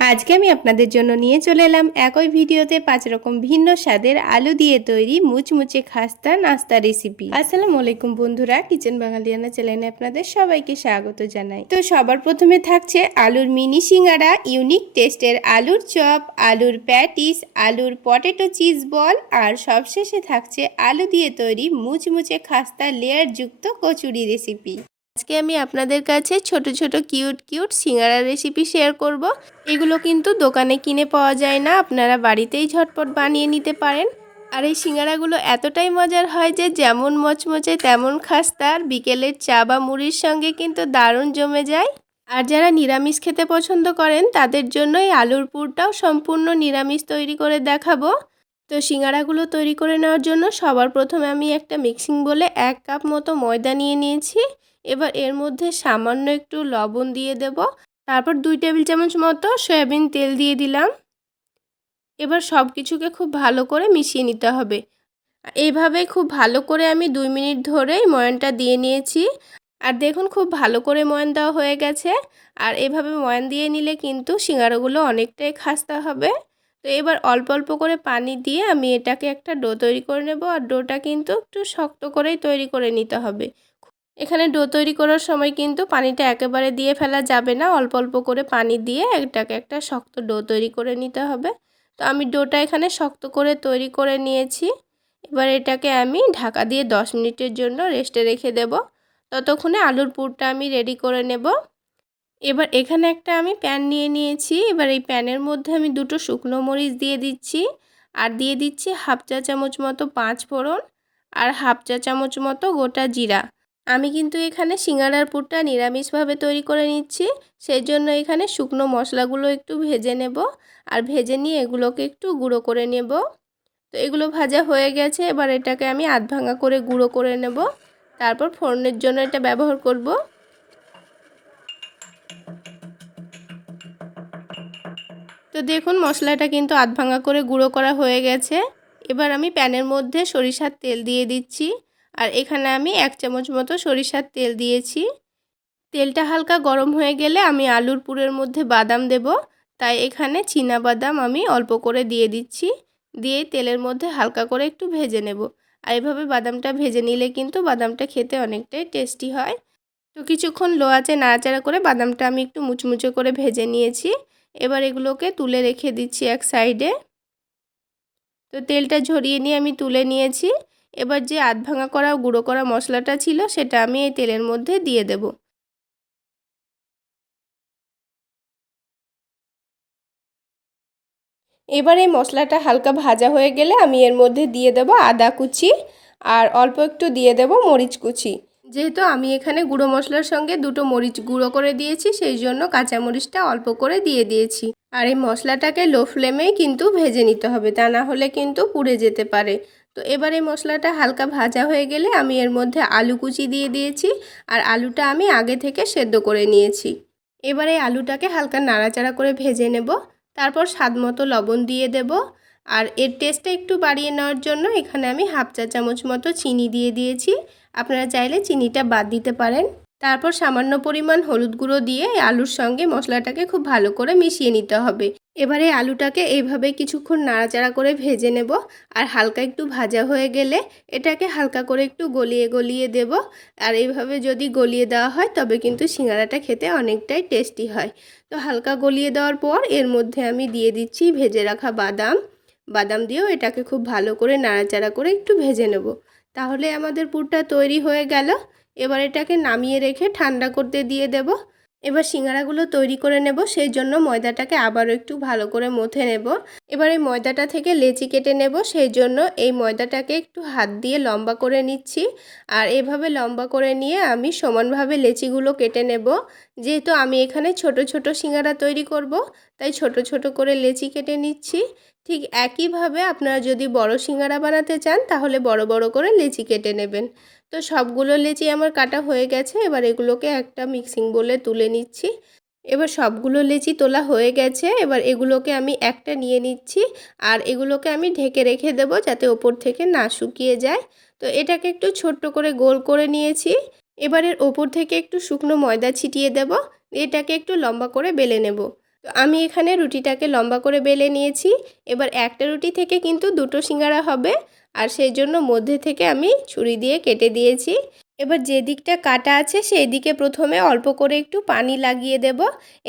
আজকে আমি আপনাদের জন্য নিয়ে চলে এলাম একই ভিডিওতে 5 রকম ভিন্ন স্বাদের আলু দিয়ে তৈরি মুচমুচে খাস্তা নাস্তা রেসিপি। আসসালামু আলাইকুম বন্ধুরা, কিচেন বাঙালিয়ানা চ্যানেলে আপনাদের সবাইকে স্বাগত জানাই। তো সবার প্রথমে থাকছে আলুর মিনি সিঙ্গারা, ইউনিক টেস্টের আলুর চপ, আলুর প্যাটিস, আলুর পটেটো চিজ বল আর সবশেষে থাকছে আলু দিয়ে তৈরি মুচমুচে খাস্তা লেয়ার যুক্ত কচুরি রেসিপি। আজকে আমি আপনাদের কাছে ছোট ছোট কিউট সিঙ্গারা রেসিপি শেয়ার করব। এগুলো কিন্তু দোকানে কিনে পাওয়া যায় না, আপনারা বাড়িতেই ঝটপট বানিয়ে নিতে পারেন। আর এই সিঙ্গারাগুলো এতটাই মজার হয় যে যেমন মচমচে তেমন খাস্তা, আর বিকেলের চা বা মুড়ির সঙ্গে কিন্তু দারুণ জমে যায়। আর যারা নিরামিষ খেতে পছন্দ করেন তাদের জন্য এই আলুর পুরটাও সম্পূর্ণ নিরামিষ তৈরি করে দেখাবো। তো সিঙ্গারাগুলো তৈরি করে নেওয়ার জন্য সবার প্রথমে আমি একটা মিক্সিং বলে 1 কাপ মতো ময়দা নিয়ে নিয়েছি। এবার এর মধ্যে সামান্য একটু লবণ দিয়ে দেব, তারপর 2 টেবিল চামচ মতো সয়াবিন তেল দিয়ে দিলাম। এবার সব কিছুকে খুব ভালো করে মিশিয়ে নিতে হবে। এইভাবে খুব ভালো করে আমি 2 মিনিট ধরেই ময়ানটা দিয়ে নিয়েছি। আর দেখুন খুব ভালো করে ময়ান দেওয়া হয়ে গেছে। আর এভাবে ময়ান দিয়ে নিলে কিন্তু সিঙ্গারাগুলো অনেকটাই খাস্তা হবে। তো এবার অল্প অল্প করে পানি দিয়ে আমি এটাকে একটা ডো তৈরি করে নেব। আর ডোটা কিন্তু একটু শক্ত করেই তৈরি করে নিতে হবে। এখানে ডো তৈরি করার সময় কিন্তু পানিটা একেবারে দিয়ে ফেলা যাবে না, অল্প অল্প করে পানি দিয়ে এটাকে একটা শক্ত ডো তৈরি করে নিতে হবে। তো আমি ডোটা এখানে শক্ত করে তৈরি করে নিয়েছি। এবার এটাকে আমি ঢাকা দিয়ে 10 মিনিটের জন্য রেস্টে রেখে দেব। ততক্ষণে আলুর পুরটা আমি রেডি করে নেব। এবার এখানে একটা আমি প্যান নিয়ে নিয়েছি। এবার এই প্যানের মধ্যে আমি 2টো শুকনো মরিচ দিয়ে দিচ্ছি। আর দিয়ে দিচ্ছি হাফ চা চামচ মতো 5 ফোড়ন আর হাফ চা চামচ মতো গোটা জিরা। আমি কিন্তু এখানে সিঙ্গারার পুরটা নিরামিষভাবে তৈরি করে নিচ্ছি, সেই জন্য এখানে শুকনো মশলাগুলো একটু ভেজে নেব। আর ভেজে নিয়ে এগুলোকে একটু গুঁড়ো করে নেব। তো এগুলো ভাজা হয়ে গেছে। এবার এটাকে আমি আধ ভাঙা করে গুঁড়ো করে নেব, তারপর ফোড়নের জন্য এটা ব্যবহার করব। তো দেখুন মশলাটা কিন্তু আধ ভাঙা করে গুঁড়ো করা হয়ে গেছে। এবার আমি প্যানের মধ্যে সরিষার তেল দিয়ে দিচ্ছি। আর এখানে আমি 1 চামচ মতো সরিষার তেল দিয়েছি। তেলটা হালকা গরম হয়ে গেলে আমি আলুর পুরের মধ্যে বাদাম দেব। তাই এখানে চীনা বাদাম আমি অল্প করে দিয়ে দিচ্ছি। দিয়ে তেলের মধ্যে হালকা করে একটু ভেজে নেব। আর এভাবে বাদামটা ভেজে নিলে কিন্তু বাদামটা খেতে অনেকটাই টেস্টি হয়। তো কিছুক্ষণ লো আঁচে নাড়াচাড়া করে বাদামটা আমি একটু মুচমুচে করে ভেজে নিয়েছি। এবার এগুলোকে তুলে রেখে দিচ্ছি এক সাইডে। তো তেলটা ঝরিয়ে নিয়ে আমি তুলে নিয়েছি। এবার যে আধ ভাঙা করা গুঁড়ো করা মশলাটা ছিল সেটা আমি এই তেলের মধ্যে দিয়ে দেব। এবার এই মশলাটা হালকা ভাজা হয়ে গেলে আমি এর মধ্যে দিয়ে দেব আদা কুচি আর অল্প একটু দিয়ে দেব মরিচ কুচি। যেহেতু আমি এখানে গুঁড়ো মশলার সঙ্গে 2টো মরিচ গুঁড়ো করে দিয়েছি, সেই জন্য কাঁচা মরিচটা অল্প করে দিয়ে দিয়েছি। আর এই মশলাটাকে লো ফ্লেমেই কিন্তু ভেজে নিতে হবে, তা না হলে কিন্তু পুড়ে যেতে পারে। তো এবার এই মশলাটা হালকা ভাজা হয়ে গেলে আমি এর মধ্যে আলু কুচি দিয়ে দিয়েছি। আর আলুটা আমি আগে থেকে সেদ্ধ করে নিয়েছি। এবারে আলুটাকে হালকা নাড়াচাড়া করে ভেজে নেব। তারপর স্বাদ মতো লবণ দিয়ে দেব। আর এর টেস্টটা একটু বাড়িয়ে নেওয়ার জন্য এখানে আমি হাফ চা চামচ মতো চিনি দিয়ে দিয়েছি। আপনারা চাইলে চিনিটা বাদ দিতে পারেন। তারপর সামান্য পরিমাণ হলুদ গুঁড়ো দিয়ে আলুর সঙ্গে মশলাটাকে খুব ভালো করে মিশিয়ে নিতে হবে। এবারে আলুটাকে এইভাবে কিছুক্ষণ নাড়াচাড়া করে ভেজে নেব। আর হালকা একটু ভাজা হয়ে গেলে এটাকে হালকা করে একটু গলিয়ে দেব। আর এইভাবে যদি গলিয়ে দেওয়া হয় তবে কিন্তু সিঙ্গারাটা খেতে অনেকটাই টেস্টি হয়। তো হালকা গলিয়ে দেওয়ার পর এর মধ্যে আমি দিয়ে দিচ্ছি ভেজে রাখা বাদাম দিয়েও এটাকে খুব ভালো করে নাড়াচাড়া করে একটু ভেজে নেব। তাহলে আমাদের পুরটা তৈরি হয়ে গেল। এবার এটাকে নামিয়ে রেখে ঠান্ডা করতে দিয়ে দেব। এবার সিঙ্গারাগুলো তৈরি করে নেব, সেই জন্য ময়দাটাকে আবারও একটু ভালো করে মথে নেব। এবার এই ময়দাটা থেকে লেচি কেটে নেব, সেই জন্য এই ময়দাটাকে একটু হাত দিয়ে লম্বা করে নিচ্ছি। আর এভাবে লম্বা করে নিয়ে আমি সমানভাবে লেচিগুলো কেটে নেব। যেহেতু আমি এখানে ছোট ছোট সিঙ্গারা তৈরি করব, তাই ছোট ছোট করে লেচি কেটে নিচ্ছি। ঠিক একইভাবে আপনারা যদি বড় সিঙ্গারা বানাতে চান তাহলে বড় বড় করে লেচি কেটে নেবেন। তো সবগুলো লেচি আমার কাটা হয়ে গেছে। এবার এগুলোকে একটা মিক্সিং বোলে তুলে নিচ্ছি। এবার সবগুলো লেচি তোলা হয়ে গেছে। এবার এগুলোকে আমি একটা নিয়ে নিচ্ছি। আর এগুলোকে আমি ঢেকে রেখে দেব যাতে ওপর থেকে না শুকিয়ে যায়। তো এটাকে একটু ছোট্ট করে গোল করে নিয়েছি। এবার এর ওপর থেকে একটু শুকনো ময়দা ছিটিয়ে দেব। এটাকে একটু লম্বা করে বেলে নেব। তো আমি এখানে রুটিটাকে লম্বা করে বেলে নিয়েছি। এবার একটা রুটি থেকে কিন্তু দুটো সিঙ্গারা হবে, আর সেই জন্য মধ্যে থেকে আমি ছুরি দিয়ে কেটে দিয়েছি। এবার যে দিকটা কাটা আছে সেই দিকে প্রথমে অল্প করে একটু পানি লাগিয়ে দেব,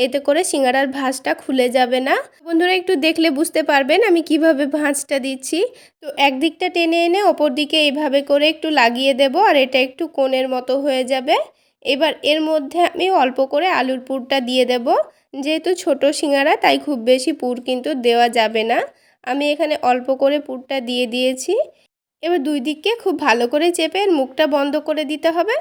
এতে করে সিঙ্গারার ভাঁজটা খুলে যাবে না। বন্ধুরা একটু দেখলে বুঝতে পারবেন আমি কিভাবে ভাঁজটা দিচ্ছি। তো একদিকটা টেনে এনে অপর দিকে এইভাবে করে একটু লাগিয়ে দেব, আর এটা একটু কোণের মতো হয়ে যাবে। এবার এর মধ্যে আমি অল্প করে আলুর পুরটা দিয়ে দেব। যেহেতু ছোট সিঙ্গারা তাই খুব বেশি পুর কিন্তু দেওয়া যাবে না। আমি এখানে অল্প করে পুরটা দিয়ে দিয়েছি। এবার দুই দিককে খুব ভালো করে চেপে এর মুখটা বন্ধ করে দিতে হবে।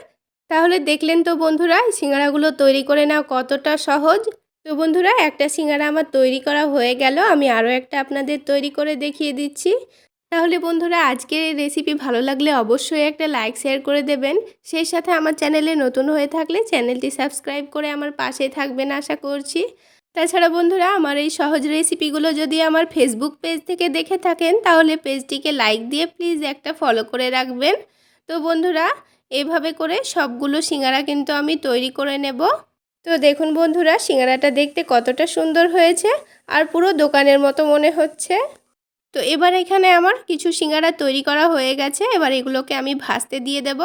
তাহলে দেখলেন তো বন্ধুরা সিঙ্গারাগুলো তৈরি করে নেওয়া কতটা সহজ। তো বন্ধুরা একটা সিঙ্গারা আমার তৈরি করা হয়ে গেল, আমি আরও একটা আপনাদের তৈরি করে দেখিয়ে দিচ্ছি। তাহলে বন্ধুরা আজকের এই রেসিপি ভালো লাগলে অবশ্যই একটা লাইক শেয়ার করে দেবেন। সেই সাথে আমার চ্যানেলে নতুন হয়ে থাকলে চ্যানেলটি সাবস্ক্রাইব করে আমার পাশে থাকবেন আশা করছি। তাছাড়া বন্ধুরা আমার এই সহজ রেসিপিগুলো যদি আমার ফেসবুক পেজ থেকে দেখে থাকেন তাহলে পেজটিকে লাইক দিয়ে প্লিজ একটা ফলো করে রাখবেন। তো বন্ধুরা এইভাবে করে সবগুলো সিঙ্গারা কিন্তু আমি তৈরি করে নেব। তো দেখুন বন্ধুরা সিঙ্গারাটা দেখতে কতটা সুন্দর হয়েছে, আর পুরো দোকানের মতো মনে হচ্ছে। তো এবার এখানে আমার কিছু সিঙ্গারা তৈরি করা হয়ে গেছে, এবার এগুলোকে আমি ভাজতে দিয়ে দেব।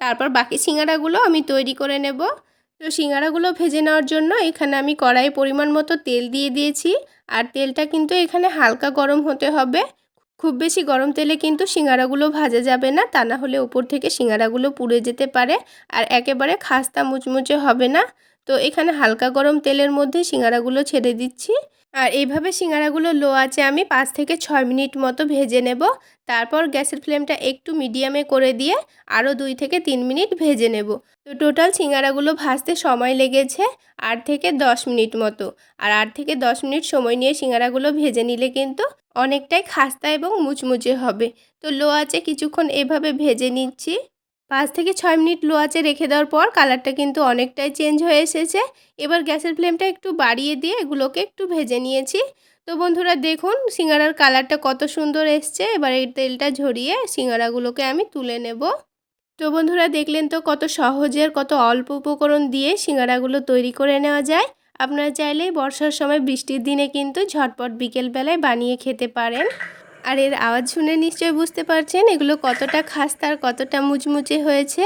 তারপর বাকি সিঙ্গারাগুলো আমি তৈরি করে নেব। তো সিঙ্গারাগুলো ভেজে নেওয়ার জন্য এখানে আমি কড়াইয়ে পরিমাণ মতো তেল দিয়ে দিয়েছি, আর তেলটা কিন্তু এখানে হালকা গরম হতে হবে। খুব বেশি গরম তেলে কিন্তু সিঙ্গারাগুলো ভাজা যাবে না, তা না হলে উপর থেকে সিঙ্গারাগুলো পুড়ে যেতে পারে আর একেবারে খাস্তা মুচমুচে হবে না। তো এখানে হালকা গরম তেলের মধ্যে সিঙ্গারাগুলো ছেড়ে দিচ্ছি, আর এইভাবে সিঙ্গারাগুলো লো আঁচে আমি 5 থেকে 6 মিনিট মতো ভেজে নেব। তারপর গ্যাসের ফ্লেমটা একটু মিডিয়ামে করে দিয়ে আরও 2 থেকে 3 মিনিট ভেজে নেব। তো টোটাল সিঙ্গারাগুলো ভাজতে সময় লেগেছে 8 থেকে 10 মিনিট মতো। আর 8 থেকে 10 মিনিট সময় নিয়ে সিঙ্গারাগুলো ভেজে নিলে কিন্তু অনেকটাই খাস্তা এবং মুচমুচে হবে। তো লো আঁচে কিছুক্ষণ এভাবে ভেজে নিচ্ছি। 5 থেকে 6 মিনিট লো আঁচে রেখে দেওয়ার পর কালারটা কিন্তু অনেকটাই চেঞ্জ হয়ে এসেছে। এবার গ্যাসের ফ্লেমটা একটু বাড়িয়ে দিয়ে এগুলোকে একটু ভেজে নিয়েছি। তো বন্ধুরা দেখুন সিঙ্গারার কালারটা কত সুন্দর এসছে। এবার এই তেলটা ঝরিয়ে সিঙ্গারাগুলোকে আমি তুলে নেব। তো বন্ধুরা দেখলেন তো কত সহজে আর কত অল্প উপকরণ দিয়ে সিঙ্গারাগুলো তৈরি করে নেওয়া যায়। আপনারা চাইলে বর্ষার সময় বৃষ্টির দিনে কিন্তু ঝটপট বিকেলবেলায় বানিয়ে খেতে পারেন। আর এর আওয়াজ শুনে নিশ্চয়ই বুঝতে পারছেন এগুলো কতটা খাস্তা আর কতটা মুচমুচে হয়েছে।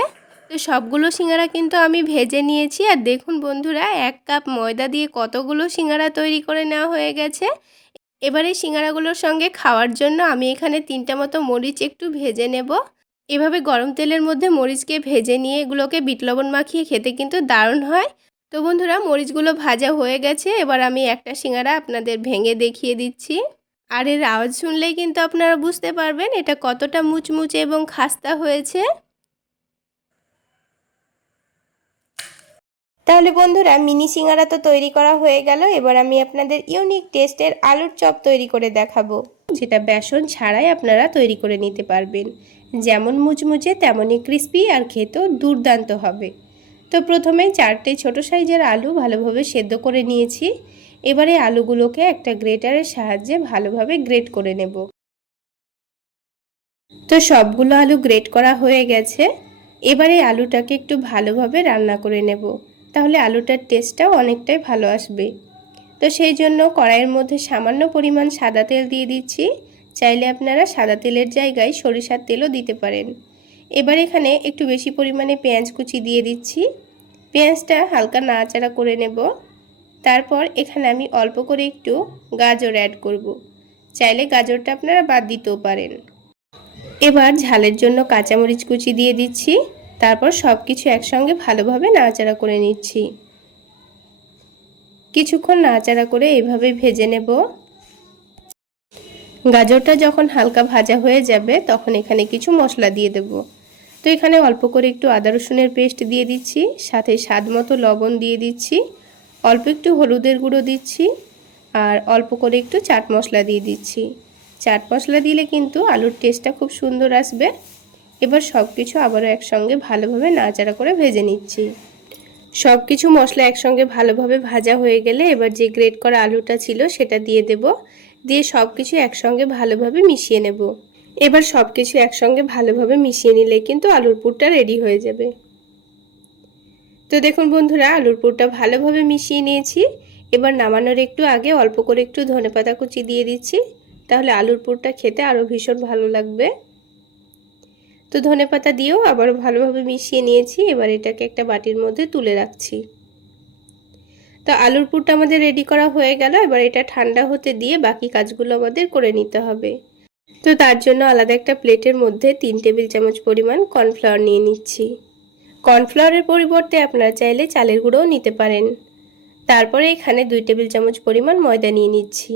তো সবগুলো সিঙ্গারা কিন্তু আমি ভেজে নিয়েছি, আর দেখুন বন্ধুরা 1 কাপ ময়দা দিয়ে কতগুলো সিঙ্গারা তৈরি করে নেওয়া হয়ে গেছে। এবারে সিঙ্গারাগুলোর সঙ্গে খাওয়ার জন্য আমি এখানে 3টা মতো মরিচ একটু ভেজে নেব। এভাবে গরম তেলের মধ্যে মরিচকে ভেজে নিয়ে এগুলোকে বিট লবণ মাখিয়ে খেতে কিন্তু দারুণ হয়। তো বন্ধুরা মরিচগুলো ভাজা হয়ে গেছে, এবার আমি একটা সিঙ্গারা আপনাদের ভেঙে দেখিয়ে দিচ্ছি। আর এর আওয়াজ শুনলেই কিন্তু আপনারা বুঝতে পারবেন এটা কতটা মুচমুচে এবং খাস্তা হয়েছে। তাহলে বন্ধুরা মিনি সিঙ্গারা তো তৈরি করা হয়ে গেল, এবার আমি আপনাদের ইউনিক টেস্টের আলুর চপ তৈরি করে দেখাবো, যেটা বেসন ছাড়াই আপনারা তৈরি করে নিতে পারবেন। যেমন মুচমুচে তেমনই ক্রিস্পি আর খেতেও দুর্দান্ত হবে। তো প্রথমেই 4টে ছোট সাইজের আলু ভালোভাবে সেদ্ধ করে নিয়েছি। এবারে আলুগুলোকে একটা গ্রেটারের সাহায্যে ভালোভাবে গ্রেট করে নেব। তো সবগুলো আলু গ্রেট করা হয়ে গেছে। এবারে আলুটাকে একটু ভালোভাবে রান্না করে নেব, তাহলে আলুটার টেস্টটাও অনেকটাই ভালো আসবে। তো সেই জন্য কড়াইয়ের মধ্যে সামান্য পরিমাণ সাদা তেল দিয়ে দিচ্ছি। চাইলে আপনারা সাদা তেলের জায়গায় সরিষার তেলও দিতে পারেন। এবার এখানে একটু বেশি পরিমাণে পেঁয়াজ কুচি দিয়ে দিচ্ছি। পেঁয়াজটা হালকা নাড়াচাড়া করে নেব। তারপর এখানে আমি অল্প করে একটু গাজর অ্যাড করব। চাইলে গাজরটা আপনারা বাদ দিতেও পারেন। এবার ঝালের জন্য কাঁচামরিচ কুচি দিয়ে দিচ্ছি। তারপর সব কিছু একসঙ্গে ভালোভাবে নাড়াচাড়া করে নিচ্ছি। কিছুক্ষণ নাড়াচাড়া করে এইভাবে ভেজে নেব। গাজরটা যখন হালকা ভাজা হয়ে যাবে তখন এখানে কিছু মশলা দিয়ে দেব। তো এখানে অল্প করে একটু আদা রসুনের পেস্ট দিয়ে দিচ্ছি, সাথে স্বাদ মতো লবণ দিয়ে দিচ্ছি, অল্প একটু হলুদের গুঁড়ো দিচ্ছি, আর অল্প করে একটু চাট মশলা দিয়ে দিচ্ছি। চাট মশলা দিলে কিন্তু আলুর টেস্টটা খুব সুন্দর আসবে। এবার সব কিছু আবারও একসঙ্গে ভালোভাবে নাড়াচাড়া করে ভেজে নিচ্ছি। সব কিছু মশলা একসঙ্গে ভালোভাবে ভাজা হয়ে গেলে এবার যে গ্রেট করা আলুটা ছিল সেটা দিয়ে দেব। দিয়ে সব কিছু একসঙ্গে ভালোভাবে মিশিয়ে নেব। এবার সব কিছু একসঙ্গে ভালোভাবে মিশিয়ে নিলে কিন্তু আলুর পুরটা রেডি হয়ে যাবে। তো দেখুন বন্ধুরা আলুর পুরটা ভালোভাবে মিশিয়ে নিয়েছি। এবার নামানোর একটু আগে অল্প করে একটু ধনেপাতা কুচি দিয়ে দিচ্ছি, তাহলে আলুর পুরটা খেতে আরও ভীষণ ভালো লাগবে। তো ধনেপাতা দিয়েও আবারও ভালোভাবে মিশিয়ে নিয়েছি। এবার এটাকে একটা বাটির মধ্যে তুলে রাখছি। তো আলুর পুরটা আমাদের রেডি করা হয়ে গেল। এবার এটা ঠান্ডা হতে দিয়ে বাকি কাজগুলো আমাদের করে নিতে হবে। তো তার জন্য আলাদা একটা প্লেটের মধ্যে 3 টেবিল চামচ পরিমাণ কর্নফ্লাওয়ার নিয়ে নিচ্ছি। কর্নফ্লাওয়ারের পরিবর্তে আপনারা চাইলে চালের গুঁড়োও নিতে পারেন। তারপরে এখানে 2 টেবিল চামচ পরিমাণ ময়দা নিয়ে নিচ্ছি।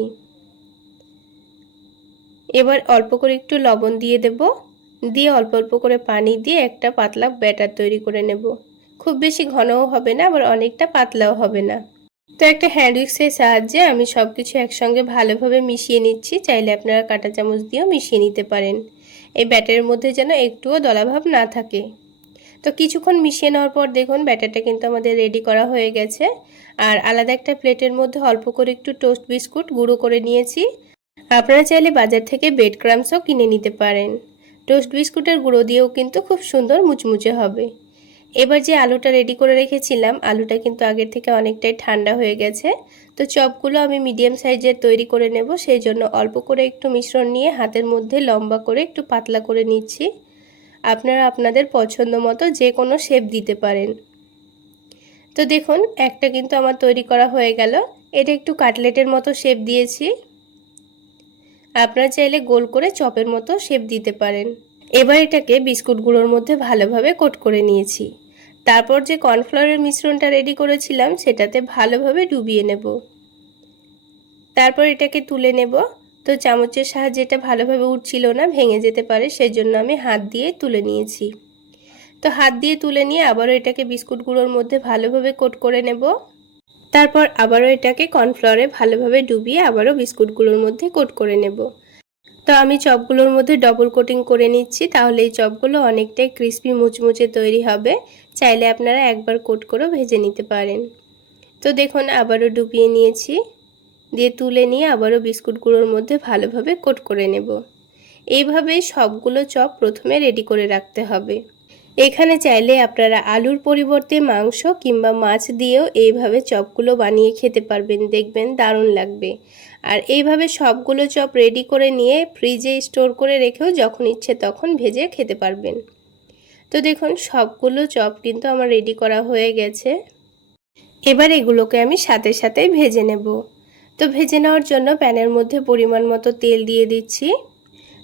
এবার অল্প করে একটু লবণ দিয়ে দেব, দিয়ে অল্প অল্প করে পানি দিয়ে একটা পাতলা ব্যাটার তৈরি করে নেব। খুব বেশি ঘনও হবে না, আবার অনেকটা পাতলাও হবে না। তো একটা হ্যান্ড উইক্সের সাহায্যে আমি সব কিছু একসঙ্গে ভালোভাবে মিশিয়ে নিচ্ছি। চাইলে আপনারা কাঁটা চামচ দিয়েও মিশিয়ে নিতে পারেন, এই ব্যাটারের মধ্যে যেন একটুও দলাভাব না থাকে। তো কিছুক্ষণ মিশিয়ে নেওয়ার পর দেখুন ব্যাটারটা কিন্তু আমাদের রেডি করা হয়ে গেছে। আর আলাদা একটা প্লেটের মধ্যে অল্প করে একটু টোস্ট বিস্কুট গুঁড়ো করে নিয়েছি। আপনারা চাইলে বাজার থেকে ব্রেড ক্রাম্বসও কিনে নিতে পারেন। টোস্ট বিস্কুটের গুঁড়ো দিয়েও কিন্তু খুব সুন্দর মুচমুচে হবে। এবার যে আলুটা রেডি করে রেখেছিলাম, আলুটা কিন্তু আগের থেকে অনেকটাই ঠান্ডা হয়ে গেছে। তো চপগুলো আমি মিডিয়াম সাইজের তৈরি করে নেব, সেই জন্য অল্প করে একটু মিশ্রণ নিয়ে হাতের মধ্যে লম্বা করে একটু পাতলা করে নিচ্ছি। আপনারা আপনাদের পছন্দ মতো যে কোনো শেপ দিতে পারেন। তো দেখুন একটা কিন্তু আমার তৈরি করা হয়ে গেল। এটা একটু কাটলেটের মতো শেপ দিয়েছি। আপনারা চাইলে গোল করে চপের মতো শেপ দিতে পারেন। এবার এটাকে বিস্কুট গুঁড়োর মধ্যে ভালোভাবে কোট করে নিয়েছি। তারপর যে কর্নফ্লাওয়ারের মিশ্রণটা রেডি করেছিলাম সেটাতে ভালোভাবে ডুবিয়ে নেব। তারপর এটাকে তুলে নেব। তো চামচের সাহায্যে এটা ভালোভাবে উঠছিল না, ভেঙে যেতে পারে, সেজন্য আমি হাত দিয়ে তুলে নিয়েছি। তো হাত দিয়ে তুলে নিয়ে আবারও এটাকে বিস্কুট গুঁড়োর মধ্যে ভালোভাবে কোট করে নেব। তারপর আবারও এটাকে কর্নফ্লাওয়ারে ভালোভাবে ডুবিয়ে আবারও বিস্কুটগুলোর মধ্যে কোট করে নেব। তো আমি চপগুলোর মধ্যে ডবল কোটিং করে নিচ্ছি, তাহলে এই চপগুলো অনেকটাই ক্রিস্পি মুচমুচে তৈরি হবে। চাইলে আপনারা একবার কোট করেও ভেজে নিতে পারেন। তো দেখুন আবারও ডুবিয়ে নিয়েছি, দিয়ে তুলে নিয়ে আবারও বিস্কুটগুলোর মধ্যে ভালোভাবে কোট করে নেব। এইভাবে সবগুলো চপ প্রথমে রেডি করে রাখতে হবে। এখানে চাইলে আপনারা আলুর পরিবর্তে মাংস কিংবা মাছ দিয়েও এইভাবে চপগুলো বানিয়ে খেতে পারবেন, দেখবেন দারুণ লাগবে। আর এইভাবে সবগুলো চপ রেডি করে নিয়ে ফ্রিজে স্টোর করে রেখেও যখন ইচ্ছে তখন ভেজে খেতে পারবেন। তো দেখুন সবগুলো চপ কিন্তু আমার রেডি করা হয়ে গেছে। এবার এগুলোকে আমি সাথে সাথে ভেজে নেব। তো ভেজে নেওয়ার জন্য প্যানের মধ্যে পরিমাণ মতো তেল দিয়ে দিচ্ছি।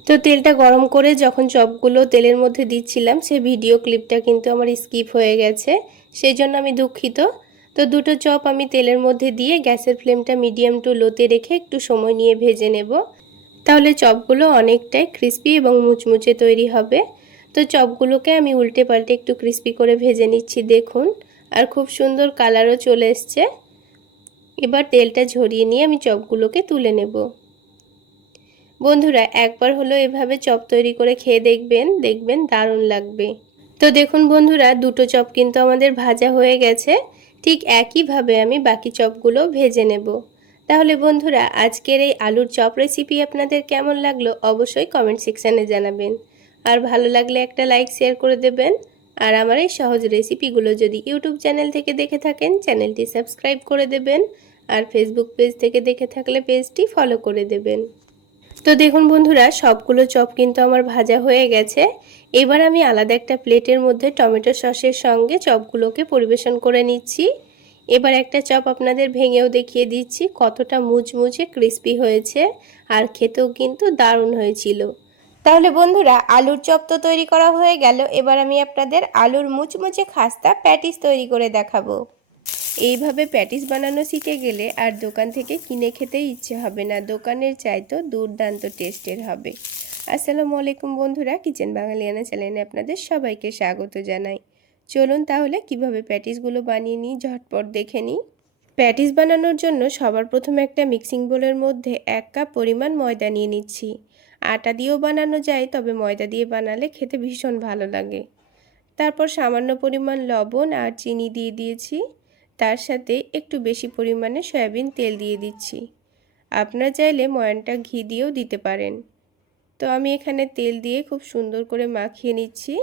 তো তেলটা গরম করে যখন চপগুলো তেলের মধ্যে দিচ্ছিলাম সেই ভিডিও ক্লিপটা কিন্তু আমার স্কিপ হয়ে গেছে, সেই জন্য আমি দুঃখিত। তো দুটো চপ আমি তেলের মধ্যে দিয়ে গ্যাসের ফ্লেমটা মিডিয়াম টু লোতে রেখে একটু সময় নিয়ে ভেজে নেব, তাহলে চপগুলো অনেকটাই ক্রিস্পি এবং মুচমুচে তৈরি হবে। তো চপগুলোকে আমি উল্টে পাল্টে একটু ক্রিস্পি করে ভেজে নিচ্ছি দেখুন, আর খুব সুন্দর কালারও চলে এসছে। এবার তেলটা ঝরিয়ে নিয়ে আমি চপগুলোকে তুলে নেব। বন্ধুরা একবার হলো এভাবে চপ তৈরি করে খেয়ে দেখবেন, দেখবেন দারুণ লাগবে। তো দেখুন বন্ধুরা দুটো চপ কিন্তু আমাদের ভাজা হয়ে গেছে। ঠিক একইভাবে আমি বাকি চপগুলো ভেজে নেব। তাহলে বন্ধুরা আজকের এই আলুর চপ রেসিপি আপনাদের কেমন লাগলো অবশ্যই কমেন্ট সেকশানে জানাবেন। আর ভালো লাগলে একটা লাইক শেয়ার করে দেবেন। আর আমার এই সহজ রেসিপিগুলো যদি ইউটিউব চ্যানেল থেকে দেখে থাকেন চ্যানেলটি সাবস্ক্রাইব করে দেবেন। আর ফেসবুক পেজ থেকে দেখে থাকলে পেজটি ফলো করে দেবেন। তো দেখুন বন্ধুরা সবগুলো চপ কিন্তু আমার ভাজা হয়ে গেছে। এবার আমি আলাদা একটা প্লেটের মধ্যে টমেটো সসের সঙ্গে চপগুলোকে পরিবেশন করে নিচ্ছি। এবার একটা চপ আপনাদের ভেঙেও দেখিয়ে দিচ্ছি কতটা মুচমুচে ক্রিস্পি হয়েছে, আর খেতেও কিন্তু দারুণ হয়েছিল। তাহলে বন্ধুরা আলুর চপ তো তৈরি করা হয়ে গেল, এবার আমি আপনাদের আলুর মুচমুচে খাস্তা প্যাটিস তৈরি করে দেখাবো। এইভাবে প্যাটিস বানানো শিখে গেলে আর দোকান থেকে কিনে খেতেই ইচ্ছে হবে না, দোকানের চাইতো দুর্দান্ত টেস্টের হবে। আসসালামু আলাইকুম বন্ধুরা, কিচেন বাঙালিয়ানা চ্যানেলে আপনাদের সবাইকে স্বাগত জানাই। চলুন তাহলে কিভাবে প্যাটিসগুলো বানিয়ে নিই ঝটপট দেখে নিই। প্যাটিস বানানোর জন্য সবার প্রথমে একটা মিক্সিং বোলের মধ্যে 1 কাপ পরিমাণ ময়দা নিয়ে নিচ্ছি। আটা দিয়েও বানানো যায়, তবে ময়দা দিয়ে বানালে খেতে ভীষণ ভালো লাগে। তারপর সামান্য পরিমাণ লবণ আর চিনি দিয়ে দিয়েছি। তার সাথে একটু বেশি পরিমাণে সয়াবিন তেল দিয়ে দিচ্ছি। আপনারা চাইলে ময়ানটা ঘি দিয়েও দিতে পারেন। তো আমি এখানে তেল দিয়ে খুব সুন্দর করে মাখিয়ে নিচ্ছি।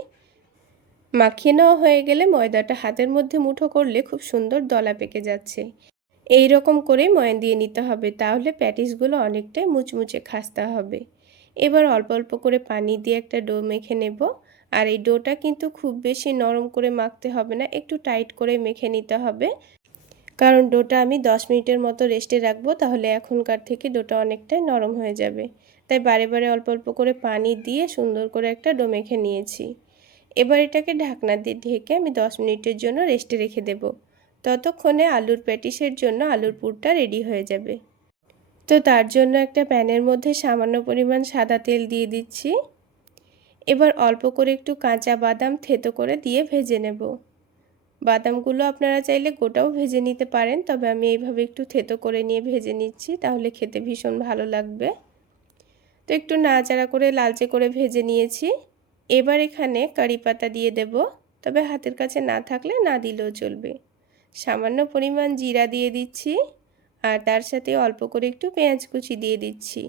মাখিয়ে নেওয়া হয়ে গেলে ময়দাটা হাতের মধ্যে মুঠো করলে খুব সুন্দর দলা পেকে যাচ্ছে। এই রকম করে ময়ান দিয়ে নিতে হবে, তাহলে প্যাটিসগুলো অনেকটাই মুচমুচে খাস্তা হবে। এবার অল্প অল্প করে পানি দিয়ে একটা ডো মেখে নেব। আর এই ডোটা কিন্তু খুব বেশি নরম করে মাখতে হবে না, একটু টাইট করে মেখে নিতে হবে, কারণ ডোটা আমি 10 মিনিটের মতো রেস্টে রাখবো, তাহলে এখনকার থেকে ডোটা অনেকটাই নরম হয়ে যাবে। তাই বারে বারে অল্প অল্প করে পানি দিয়ে সুন্দর করে একটা ডো মেখে নিয়েছি। এবার এটাকে ঢাকনা দিয়ে ঢেকে আমি 10 মিনিটের জন্য রেস্টে রেখে দেব। ততক্ষণে আলুর প্যাটিসের জন্য আলুর পুরটা রেডি হয়ে যাবে। তো তার জন্য একটা প্যানের মধ্যে সামান্য পরিমাণ সাদা তেল দিয়ে দিচ্ছি। এবার অল্প করে একটু কাঁচা বাদাম থেতো করে দিয়ে ভেজে নেব। বাদামগুলো আপনারা চাইলে গোটাও ভেজে নিতে পারেন, তবে আমি এইভাবে একটু থেতো করে নিয়ে ভেজে নিচ্ছি, তাহলে খেতে ভীষণ ভালো লাগবে। তো একটু নাড়াচাড়া করে লালচে করে ভেজে নিয়েছি। এবার এখানে কারি পাতা দিয়ে দেব, তবে হাতের কাছে না থাকলে না দিলেও চলবে। সামান্য পরিমাণ জিরা দিয়ে দিচ্ছি, আর তার সাথে অল্প করে একটু পেঁয়াজ কুচি দিয়ে দিচ্ছি।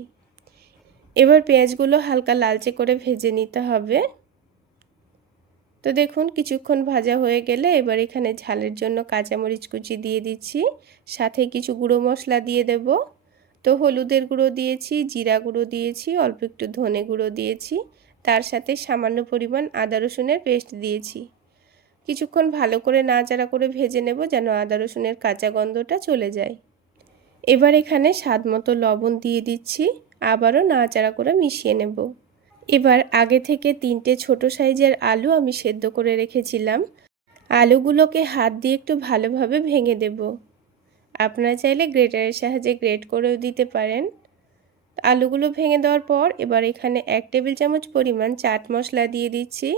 এবার পেঁয়াজগুলো হালকা লালচে করে ভেজে নিতে হবে। তো দেখুন কিছুক্ষণ ভাজা হয়ে গেলে এবার এখানে ঝালের জন্য কাঁচামরিচ কুচি দিয়ে দিচ্ছি, সাথে কিছু গুঁড়ো মশলা দিয়ে দেব। তো হলুদের গুঁড়ো দিয়েছি, জিরা গুঁড়ো দিয়েছি, অল্প একটু ধনে গুঁড়ো দিয়েছি, তার সাথে সামান্য পরিমাণ আদা রসুনের পেস্ট দিয়েছি। কিছুক্ষণ ভালো করে নাড়াচাড়া করে ভেজে নেব, যেন আদা রসুনের কাঁচা গন্ধটা চলে যায়। এবার এখানে স্বাদ মতো লবণ দিয়ে দিচ্ছি, আবারও নাড়াচাড়া করে মিশিয়ে নেব। এবার আগে থেকে 3টে ছোট সাইজের আলু আমি সেদ্ধ করে রেখেছিলাম, আলুগুলোকে হাত দিয়ে একটু ভালোভাবে ভেঙে দেব। আপনারা চাইলে গ্রেটারের সাহায্যে গ্রেট করেও দিতে পারেন। আলুগুলো ভেঙে দেওয়ার পর এবার এখানে 1 টেবিল চামচ পরিমাণ চাট মশলা দিয়ে দিচ্ছি।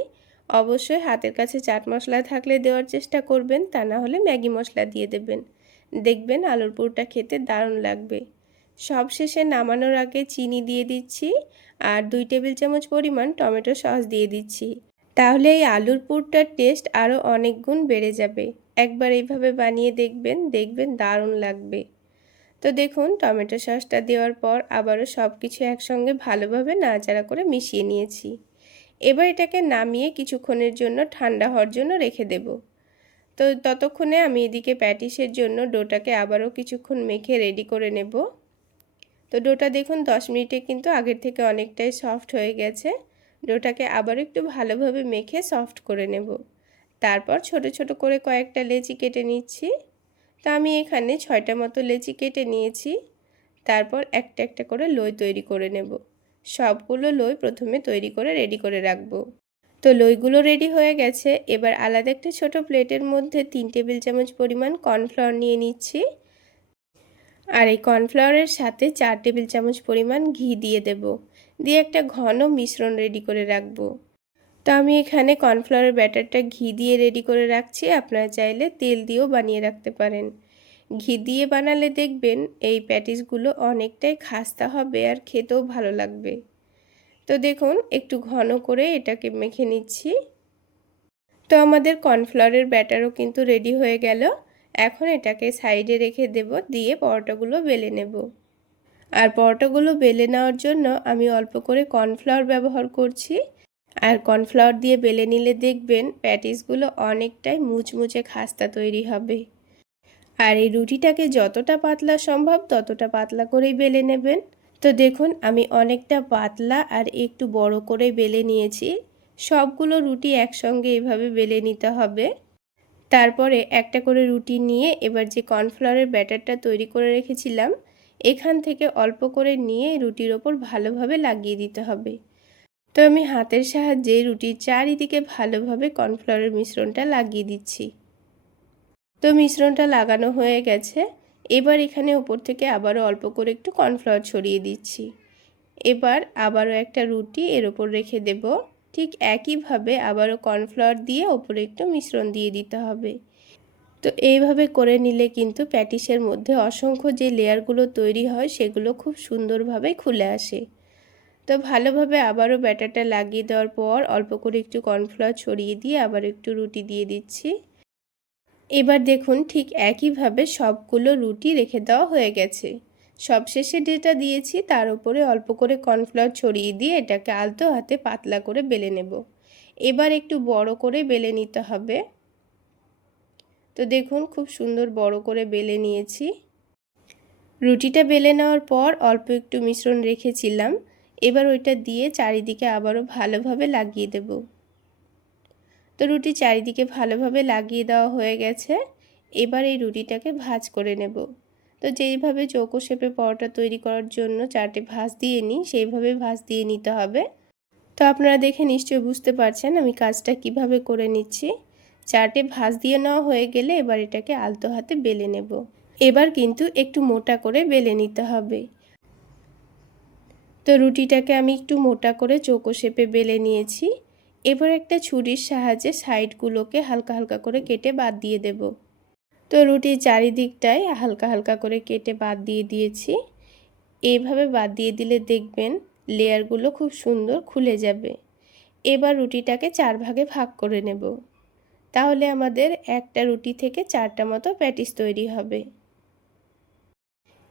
অবশ্যই হাতের কাছে চাট মশলা থাকলে দেওয়ার চেষ্টা করবেন, তা না হলে ম্যাগি মশলা দিয়ে দেবেন। দেখবেন আলুর পুরটা খেতে দারুণ লাগবে। সবশেষে নামানোর আগে চিনি দিয়ে দিচ্ছি, আর 2 টেবিল চামচ পরিমাণ টমেটো সস দিয়ে দিচ্ছি। তাহলে এই আলুর পুরটার টেস্ট আরও অনেক গুণ বেড়ে যাবে। একবার এইভাবে বানিয়ে দেখবেন দারুণ লাগবে। তো দেখুন টমেটো সসটা দেওয়ার পর আবারও সব কিছু একসঙ্গে ভালোভাবে নাড়াচাড়া করে মিশিয়ে নিয়েছি। এবার এটাকে নামিয়ে কিছুক্ষণের জন্য ঠান্ডা হওয়ার জন্য রেখে দেব। তো ততক্ষণে আমি এদিকে প্যাটিসের জন্য ডোটাকে আবারও কিছুক্ষণ মেখে রেডি করে নেব। তো ডোটা দেখুন 10 মিনিটে কিন্তু আগের থেকে অনেকটাই সফট হয়ে গেছে। ডোটাকে আবার একটু ভালোভাবে মেখে সফট করে নেব। তারপর ছোট ছোট করে কয়েকটা লেচি কেটে নিচ্ছি। তো আমি এখানে 6টা মতো লেচি কেটে নিয়েছি। তারপর একটা একটা করে লই তৈরি করে নেব। সবগুলো লই প্রথমে তৈরি করে রেডি করে রাখবো। তো লইগুলো রেডি হয়ে গেছে। এবার আলাদা একটা ছোট প্লেটের মধ্যে 3 টেবিল চামচ পরিমাণ কর্নফ্লাওয়ার নিয়ে নিচ্ছি, আর এই কর্নফ্লাওয়ারের সাথে 4 টেবিল চামচ পরিমাণ ঘি দিয়ে দেব। দিয়ে একটা ঘন মিশ্রণ রেডি করে রাখবো। তো আমি এখানে কর্নফ্লাওয়ারের ব্যাটারটা ঘি দিয়ে রেডি করে রাখছি, আপনারা চাইলে তেল দিয়েও বানিয়ে রাখতে পারেন। ঘি দিয়ে বানালে দেখবেন এই প্যাটিসগুলো অনেকটাই খাস্তা হবে আর খেতেও ভালো লাগবে। তো দেখুন একটু ঘন করে এটাকে মেখে নিচ্ছি। তো আমাদের কর্নফ্লাওয়ারের ব্যাটারও কিন্তু রেডি হয়ে গেল। এখন এটাকে সাইডে রেখে দেব, দিয়ে পরোটাগুলো বেলে নেব। আর পরোটাগুলো বেলে নেওয়ার জন্য আমি অল্প করে কর্নফ্লাওয়ার ব্যবহার করছি। আর কর্নফ্লাওয়ার দিয়ে বেলে নিলে দেখবেন প্যাটিসগুলো অনেকটাই মুচমুচে খাস্তা তৈরি হবে। আর এই রুটিটাকে যতটা পাতলা সম্ভব ততটা পাতলা করেই বেলে নেবেন। তো দেখুন আমি অনেকটা পাতলা আর একটু বড় করে বেলে নিয়েছি। সবগুলো রুটি একসঙ্গে এভাবে বেলে নিতে হবে। তারপরে একটা করে রুটি নিয়ে এবার যে কর্নফ্লাওয়ারের ব্যাটারটা তৈরি করে রেখেছিলাম এখান থেকে অল্প করে নিয়ে রুটির ওপর ভালোভাবে লাগিয়ে দিতে হবে। তো আমি হাতের সাহায্যে রুটির চারিদিকে ভালোভাবে কর্নফ্লাওয়ারের মিশ্রণটা লাগিয়ে দিচ্ছি। তো মিশ্রণটা লাগানো হয়ে গেছে। এবার এখানে উপর থেকে আবারও অল্প করে একটু কর্নফ্লাওয়ার ছড়িয়ে দিচ্ছি। এবার আবারও একটা রুটি এর ওপর রেখে দেব। ঠিক একইভাবে আবারও কর্নফ্লাওয়ার দিয়ে ওপরে একটু মিশ্রণ দিয়ে দিতে হবে। তো এইভাবে করে নিলে কিন্তু প্যাটিসের মধ্যে অসংখ্য যে লেয়ারগুলো তৈরি হয় সেগুলো খুব সুন্দরভাবে খুলে আসে। তো ভালোভাবে আবারও ব্যাটারটা লাগিয়ে দেওয়ার পর অল্প করে একটু কর্নফ্লাওয়ার ছড়িয়ে দিয়ে আবার একটু রুটি দিয়ে দিচ্ছি। এবার দেখুন ঠিক একইভাবে সবগুলো রুটি রেখে দেওয়া হয়ে গেছে। সবশেষে যেটা দিয়েছি তার উপরে অল্প করে কর্নফ্লাওয়ার ছড়িয়ে দিয়ে এটাকে আলতো হাতে পাতলা করে বেলে নেব। এবার একটু বড় করে বেলে নিতে হবে। তো দেখুন খুব সুন্দর বড় করে বেলে নিয়েছি। রুটিটা বেলে নেওয়ার পর অল্প একটু মিশ্রণ রেখেছিলাম, এবার ওইটা দিয়ে চারিদিকে আবারও ভালোভাবে লাগিয়ে দেব। তো রুটি চারিদিকে ভালোভাবে লাগিয়ে দেওয়া হয়ে গেছে। এবার এই রুটিটাকে ভাঁজ করে নেব। তো যেইভাবে চৌকো শেপে পরোটা তৈরি করার জন্য 4টে ভাঁজ দিয়ে নিই, সেইভাবে ভাঁজ দিয়ে নিতে হবে। তো আপনারা দেখে নিশ্চয়ই বুঝতে পারছেন আমি কাজটা কিভাবে করে নিচ্ছি। 4টে ভাঁজ দিয়ে নেওয়া হয়ে গেলে এবার এটাকে আলতো হাতে বেলে নেব। এবার কিন্তু একটু মোটা করে বেলে নিতে হবে। তো রুটিটাকে আমি একটু মোটা করে চৌকো শেপে বেলে নিয়েছি। এবার একটা ছুরির সাহায্যে সাইডগুলোকে হালকা হালকা করে কেটে বাদ দিয়ে দেব। তো রুটির চারিদিকটাই হালকা হালকা করে কেটে বাদ দিয়ে দিয়েছি। এইভাবে বাদ দিয়ে দিলে দেখবেন লেয়ারগুলো খুব সুন্দর খুলে যাবে। এবার রুটিটাকে 4 ভাগে ভাগ করে নেব। তাহলে আমাদের একটা রুটি থেকে 4টা মতো প্যাটিস তৈরি হবে।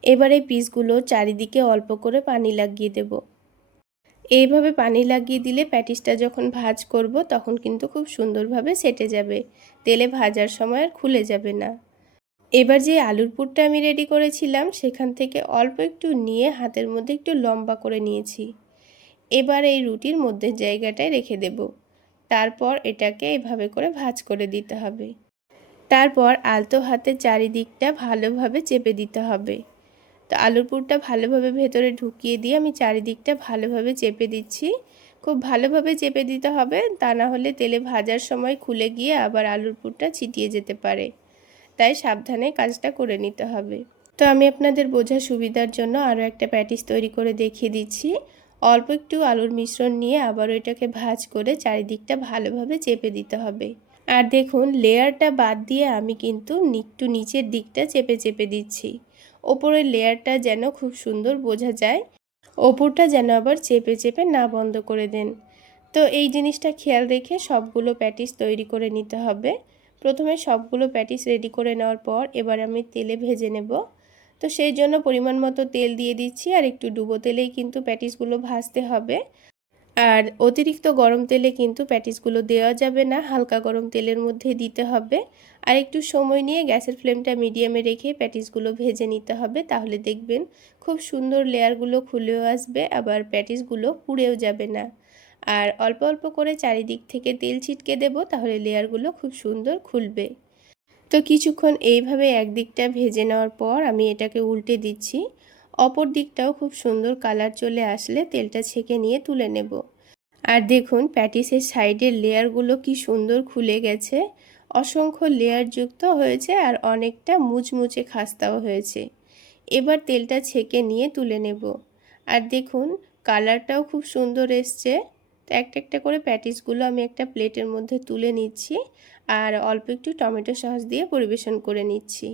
এবার এই পিসগুলো চারিদিকে অল্প করে পানি লাগিয়ে দেব। এইভাবে পানি লাগিয়ে দিলে প্যাটিসটা যখন ভাজ করব তখন কিন্তু খুব সুন্দরভাবে সেটে যাবে, তেলে ভাজার সময় আর খুলে যাবে না। এবার যে আলুর পুরটা আমি রেডি করেছিলাম সেখান থেকে অল্প একটু নিয়ে হাতের মধ্যে একটু লম্বা করে নিয়েছি। এবার এই রুটির মধ্যের জায়গাটায় রেখে দেব। তারপর এটাকে এভাবে করে ভাঁজ করে দিতে হবে। তারপর আলতো হাতে চারিদিকটা ভালোভাবে চেপে দিতে হবে। তো আলুর পুরটা ভালোভাবে ভেতরে ঢুকিয়ে দিয়ে আমি চারিদিকটা ভালোভাবে চেপে দিচ্ছি। খুব ভালোভাবে চেপে দিতে হবে, তা না হলে তেলে ভাজার সময় খুলে গিয়ে আবার আলুর পুরটা ছিটিয়ে যেতে পারে। তাই সাবধানে কাজটা করে নিতে হবে। তো আমি আপনাদের বোঝার সুবিধার জন্য আরও একটা প্যাটিস তৈরি করে দেখিয়ে দিচ্ছি। অল্প একটু আলুর মিশ্রণ নিয়ে আবার ওইটাকে ভাঁজ করে চারিদিকটা ভালোভাবে চেপে দিতে হবে। আর দেখুন লেয়ারটা বাদ দিয়ে আমি কিন্তু একটু নিচের দিকটা চেপে চেপে দিচ্ছি। ওপরের লেয়ারটা যেন খুব সুন্দর বোঝা যায়, ওপরটা যেন আবার চেপে চেপে না বন্ধ করে দেন। তো এই জিনিসটা খেয়াল রেখে সবগুলো প্যাটিস তৈরি করে নিতে হবে। প্রথমে সবগুলো প্যাটিস রেডি করে নেওয়ার পর এবার আমি তেলে ভেজে নেব। তো সেই জন্য পরিমাণ মতো তেল দিয়ে দিচ্ছি, আর একটু ডুবো তেলেই কিন্তু প্যাটিসগুলো ভাজতে হবে। আর অতিরিক্ত গরম তেলে কিন্তু প্যাটিসগুলো দেওয়া যাবে না, হালকা গরম তেলের মধ্যে দিতে হবে। আর একটু সময় নিয়ে গ্যাসের ফ্লেমটা মিডিয়ামে রেখে প্যাটিসগুলো ভেজে নিতে হবে, তাহলে দেখবেন খুব সুন্দর লেয়ারগুলো খুলেও আসবে, আবার প্যাটিসগুলো পুড়েও যাবে না। আর অল্প অল্প করে চারিদিক থেকে তেল ছিটকে দেব, তাহলে লেয়ারগুলো খুব সুন্দর খুলবে। তো কিছুক্ষণ এইভাবে একদিকটা ভেজে নেওয়ার পর আমি এটাকে উল্টে দিচ্ছি। অপর দিকটাও খুব সুন্দর কালার চলে আসলে তেলটা ছেঁকে নিয়ে তুলে নেব। আর দেখুন প্যাটিসের সাইডের লেয়ারগুলো কি সুন্দর খুলে গেছে, অসংখ্য লেয়ার যুক্ত হয়েছে আর অনেকটা মুচমুচে খাস্তাও হয়েছে। এবার তেলটা ছেঁকে নিয়ে তুলে নেব। আর দেখুন কালারটাও খুব সুন্দর এসছে। তো একটা একটা করে প্যাটিসগুলো আমি একটা প্লেটের মধ্যে তুলে নিচ্ছি আর অল্প একটু টমেটো সস দিয়ে পরিবেশন করে নিচ্ছি।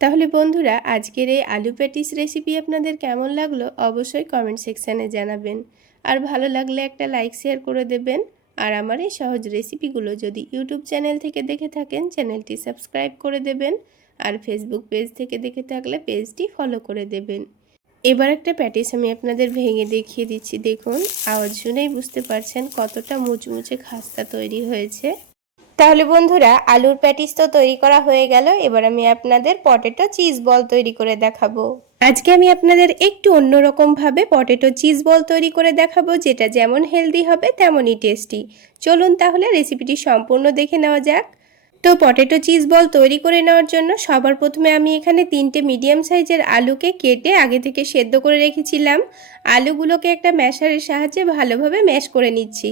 তাহলে বন্ধুরা আজকের এই আলু প্যাটিস রেসিপি আপনাদের কেমন লাগলো অবশ্যই কমেন্ট সেকশানে জানাবেন। আর ভালো লাগলে একটা লাইক শেয়ার করে দেবেন। আর আমার এই সহজ রেসিপিগুলো যদি ইউটিউব চ্যানেল থেকে দেখে থাকেন চ্যানেলটি সাবস্ক্রাইব করে দেবেন, আর ফেসবুক পেজ থেকে দেখে থাকলে পেজটি ফলো করে দেবেন। এবার একটা প্যাটিস আমি আপনাদের ভেঙে দেখিয়ে দিচ্ছি। দেখুন আওয়াজ শুনেই বুঝতে পারছেন কতটা মুচমুচে খাস্তা তৈরি হয়েছে। তাহলে বন্ধুরা আলুর প্যাটিস তো তৈরি করা হয়ে গেল, এবার আমি আপনাদের পটেটো চিজ বল তৈরি করে দেখাবো। আজকে আমি আপনাদের একটু অন্যরকম ভাবে পটেটো চিজ বল তৈরি করে দেখাবো, যেটা যেমন হেলদি হবে তেমনই টেস্টি। চলুন তাহলে রেসিপিটি সম্পূর্ণ দেখে নেওয়া যাক। তো পটেটো চিজ বল তৈরি করে নেওয়ার জন্য সবার প্রথমে আমি এখানে 3টে মিডিয়াম সাইজের আলুকে কেটে আগে থেকে সেদ্ধ করে রেখেছিলাম। আলুগুলোকে একটা ম্যাশারের সাহায্যে ভালোভাবে ম্যাশ করে নিচ্ছি।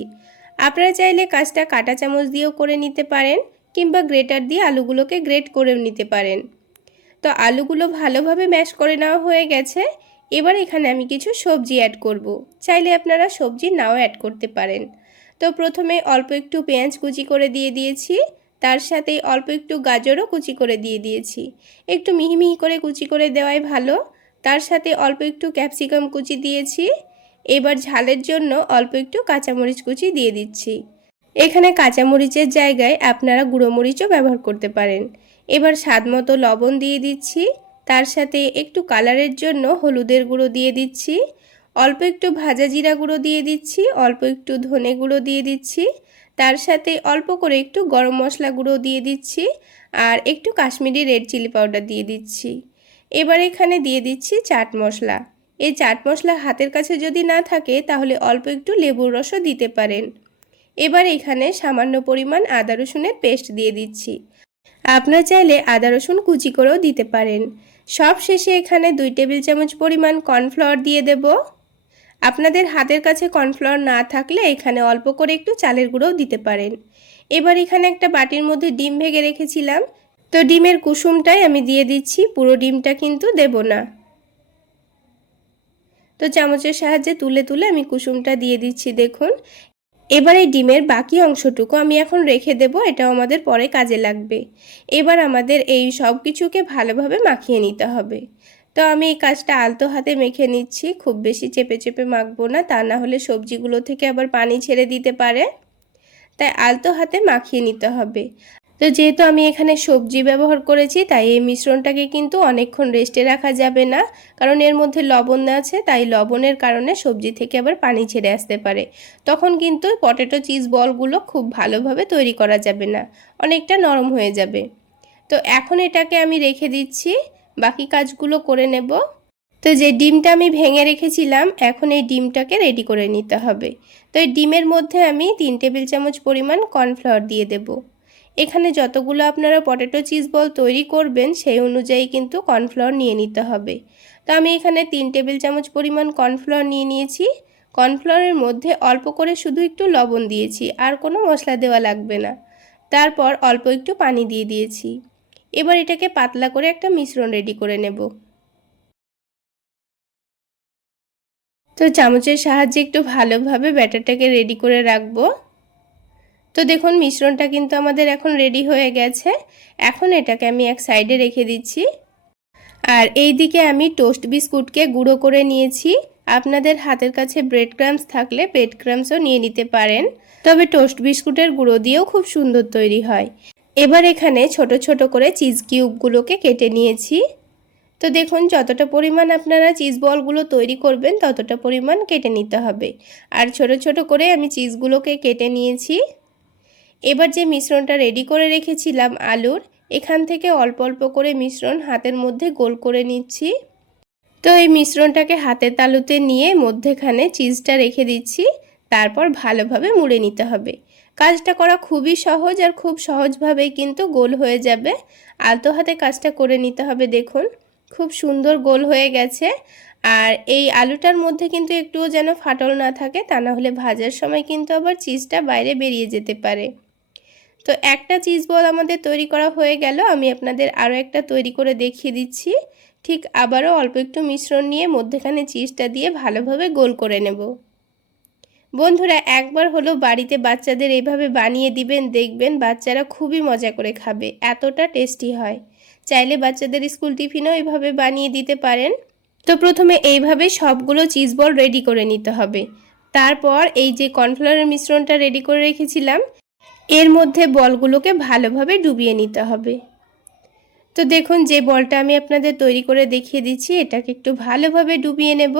আপনারা চাইলে কাজটা কাঁটা চামচ দিয়েও করে নিতে পারেন, কিংবা গ্রেটার দিয়ে আলুগুলোকে গ্রেট করেও নিতে পারেন। তো আলুগুলো ভালোভাবে ম্যাশ করে নেওয়া হয়ে গেছে। এবার এখানে আমি কিছু সবজি অ্যাড করব। চাইলে আপনারা সবজি নাও অ্যাড করতে পারেন। তো প্রথমে অল্প একটু পেঁয়াজ কুচি করে দিয়ে দিয়েছি, তার সাথে অল্প একটু গাজরও কুচি করে দিয়ে দিয়েছি। একটু মিহি মিহি করে কুচি করে দেওয়াই ভালো। তার সাথে অল্প একটু ক্যাপসিকাম কুচি দিয়েছি। এবার ঝালের জন্য অল্প একটু কাঁচামরিচ কুচি দিয়ে দিচ্ছি। এখানে কাঁচামরিচের জায়গায় আপনারা গুঁড়ো মরিচও ব্যবহার করতে পারেন। এবার স্বাদ মতো লবণ দিয়ে দিচ্ছি, তার সাথে একটু কালারের জন্য হলুদের গুঁড়ো দিয়ে দিচ্ছি, অল্প একটু ভাজা জিরা গুঁড়ো দিয়ে দিচ্ছি, অল্প একটু ধনে গুঁড়ো দিয়ে দিচ্ছি, তার সাথে অল্প করে একটু গরম মশলা গুঁড়ো দিয়ে দিচ্ছি, আর একটু কাশ্মীরি রেড চিলি পাউডার দিয়ে দিচ্ছি। এবার এখানে দিয়ে দিচ্ছি চাট মশলা। এই চাট মশলা হাতের কাছে যদি না থাকে তাহলে অল্প একটু লেবুর রসও দিতে পারেন। এবার এখানে সামান্য পরিমাণ আদা রসুনের পেস্ট দিয়ে দিচ্ছি। আপনারা চাইলে আদা রসুন কুচি করেও দিতে পারেন। সব শেষে এখানে 2 টেবিল চামচ পরিমাণ কর্নফ্লাওয়ার দিয়ে দেব। আপনাদের হাতের কাছে কর্নফ্লাওয়ার না থাকলে এখানে অল্প করে একটু চালের গুঁড়োও দিতে পারেন। এবার এখানে একটা বাটির মধ্যে ডিম ভেঙে রেখেছিলাম, তো ডিমের কুসুমটাই আমি দিয়ে দিচ্ছি, পুরো ডিমটা কিন্তু দেব না। তো চামচের সাহায্যে তুলে তুলে আমি কুসুমটা দিয়ে দিচ্ছি। দেখুন, এবার এই ডিমের বাকি অংশটুকু আমি এখন রেখে দেব, এটাও আমাদের পরে কাজে লাগবে। এবার আমাদের এই সব কিছুকে ভালোভাবে মাখিয়ে নিতে হবে। তো আমি এই কাজটা আলতো হাতে মেখে নিচ্ছি, খুব বেশি চেপে চেপে মাখবো না, তা না হলে সবজিগুলো থেকে আবার পানি ছেড়ে দিতে পারে। তাই আলতো হাতে মাখিয়ে নিতে হবে। তো যেহেতু আমি এখানে সবজি ব্যবহার করেছি, তাই এই মিশ্রণটাকে কিন্তু অনেকক্ষণ রেস্টে রাখা যাবে না, কারণ এর মধ্যে লবণ আছে, তাই লবণের কারণে সবজি থেকে আবার পানি ছেড়ে আসতে পারে। তখন কিন্তু পটেটো চিজ বলগুলো খুব ভালোভাবে তৈরি করা যাবে না, অনেকটা নরম হয়ে যাবে। তো এখন এটাকে আমি রেখে দিচ্ছি, বাকি কাজগুলো করে নেব। তো যে ডিমটা আমি ভেঙে রেখেছিলাম, এখন এই ডিমটাকে রেডি করে নিতে হবে। তো এই ডিমের মধ্যে আমি 3 টেবিল চামচ পরিমাণ কর্নফ্লাওয়ার দিয়ে দেব। এখানে যতগুলো আপনারা পটেটো চিজ বল তৈরি করবেন সেই অনুযায়ী কিন্তু কর্নফ্লাওয়ার নিয়ে নিতে হবে। তো আমি এখানে 3 টেবিল চামচ পরিমাণ কর্নফ্লাওয়ার নিয়ে নিয়েছি। কর্নফ্লাওয়ারের মধ্যে অল্প করে শুধু একটু লবণ দিয়েছি, আর কোনো মশলা দেওয়া লাগবে না। তারপর অল্প একটু পানি দিয়ে দিয়েছি। এবার এটাকে পাতলা করে একটা মিশ্রণ রেডি করে নেব। তো চামচের সাহায্যে একটু ভালোভাবে ব্যাটারটাকে রেডি করে রাখবো। তো দেখুন, মিশ্রণটা কিন্তু আমাদের এখন রেডি হয়ে গেছে। এখন এটাকে আমি এক সাইডে রেখে দিচ্ছি। আর এই দিকে আমি টোস্ট বিস্কুটকে গুঁড়ো করে নিয়েছি। আপনাদের হাতের কাছে ব্রেড ক্রাম্স থাকলে ব্রেড ক্রাম্সও নিয়ে নিতে পারেন, তবে টোস্ট বিস্কুটের গুঁড়ো দিয়েও খুব সুন্দর তৈরি হয়। এবার এখানে ছোট ছোট করে চিজ কিউবগুলোকে কেটে নিয়েছি। তো দেখুন, যতটা পরিমাণ আপনারা চিজ বলগুলো তৈরি করবেন ততটা পরিমাণ কেটে নিতে হবে। আর ছোট ছোট করে আমি চিজগুলোকে কেটে নিয়েছি। এবার যে মিশ্রণটা রেডি করে রেখেছিলাম আলুর, এখান থেকে অল্প অল্প করে মিশ্রণ হাতের মধ্যে গোল করে নিচ্ছি। তো এই মিশ্রণটাকে হাতের তালুতে নিয়ে মধ্যেখানে চিজটা রেখে দিচ্ছি, তারপর ভালোভাবে মুড়ে নিতে হবে। কাজটা করা খুবই সহজ, আর খুব সহজভাবেই কিন্তু গোল হয়ে যাবে। আলতো হাতে কাজটা করে নিতে হবে। দেখুন, খুব সুন্দর গোল হয়ে গেছে। আর এই আলুটার মধ্যে কিন্তু একটুও যেন ফাটল না থাকে, তা না হলে ভাজার সময় কিন্তু আবার চিজটা বাইরে বেরিয়ে যেতে পারে। তো একটা চিজ বল আমাদের তৈরি করা হয়ে গেল। আমি আপনাদের আরও একটা তৈরি করে দেখিয়ে দিচ্ছি। ঠিক আবারও অল্প একটু মিশ্রণ নিয়ে মধ্যেখানে চিজটা দিয়ে ভালোভাবে গোল করে নেব। বন্ধুরা, একবার হলো বাড়িতে বাচ্চাদের এইভাবে বানিয়ে দিবেন, দেখবেন বাচ্চারা খুবই মজা করে খাবে, এতটা টেস্টি হয়। চাইলে বাচ্চাদের স্কুল টিফিনও এইভাবে বানিয়ে দিতে পারেন। তো প্রথমে এইভাবে সবগুলো চিজ বল রেডি করে নিতে হবে। তারপর এই যে কর্নফ্লাওয়ারের মিশ্রণটা রেডি করে রেখেছিলাম, এর মধ্যে বলগুলোকে ভালোভাবে ডুবিয়ে নিতে হবে। তো দেখুন, যে বলটা আমি আপনাদের তৈরি করে দেখিয়ে দিচ্ছি, এটাকে একটু ভালোভাবে ডুবিয়ে নেব।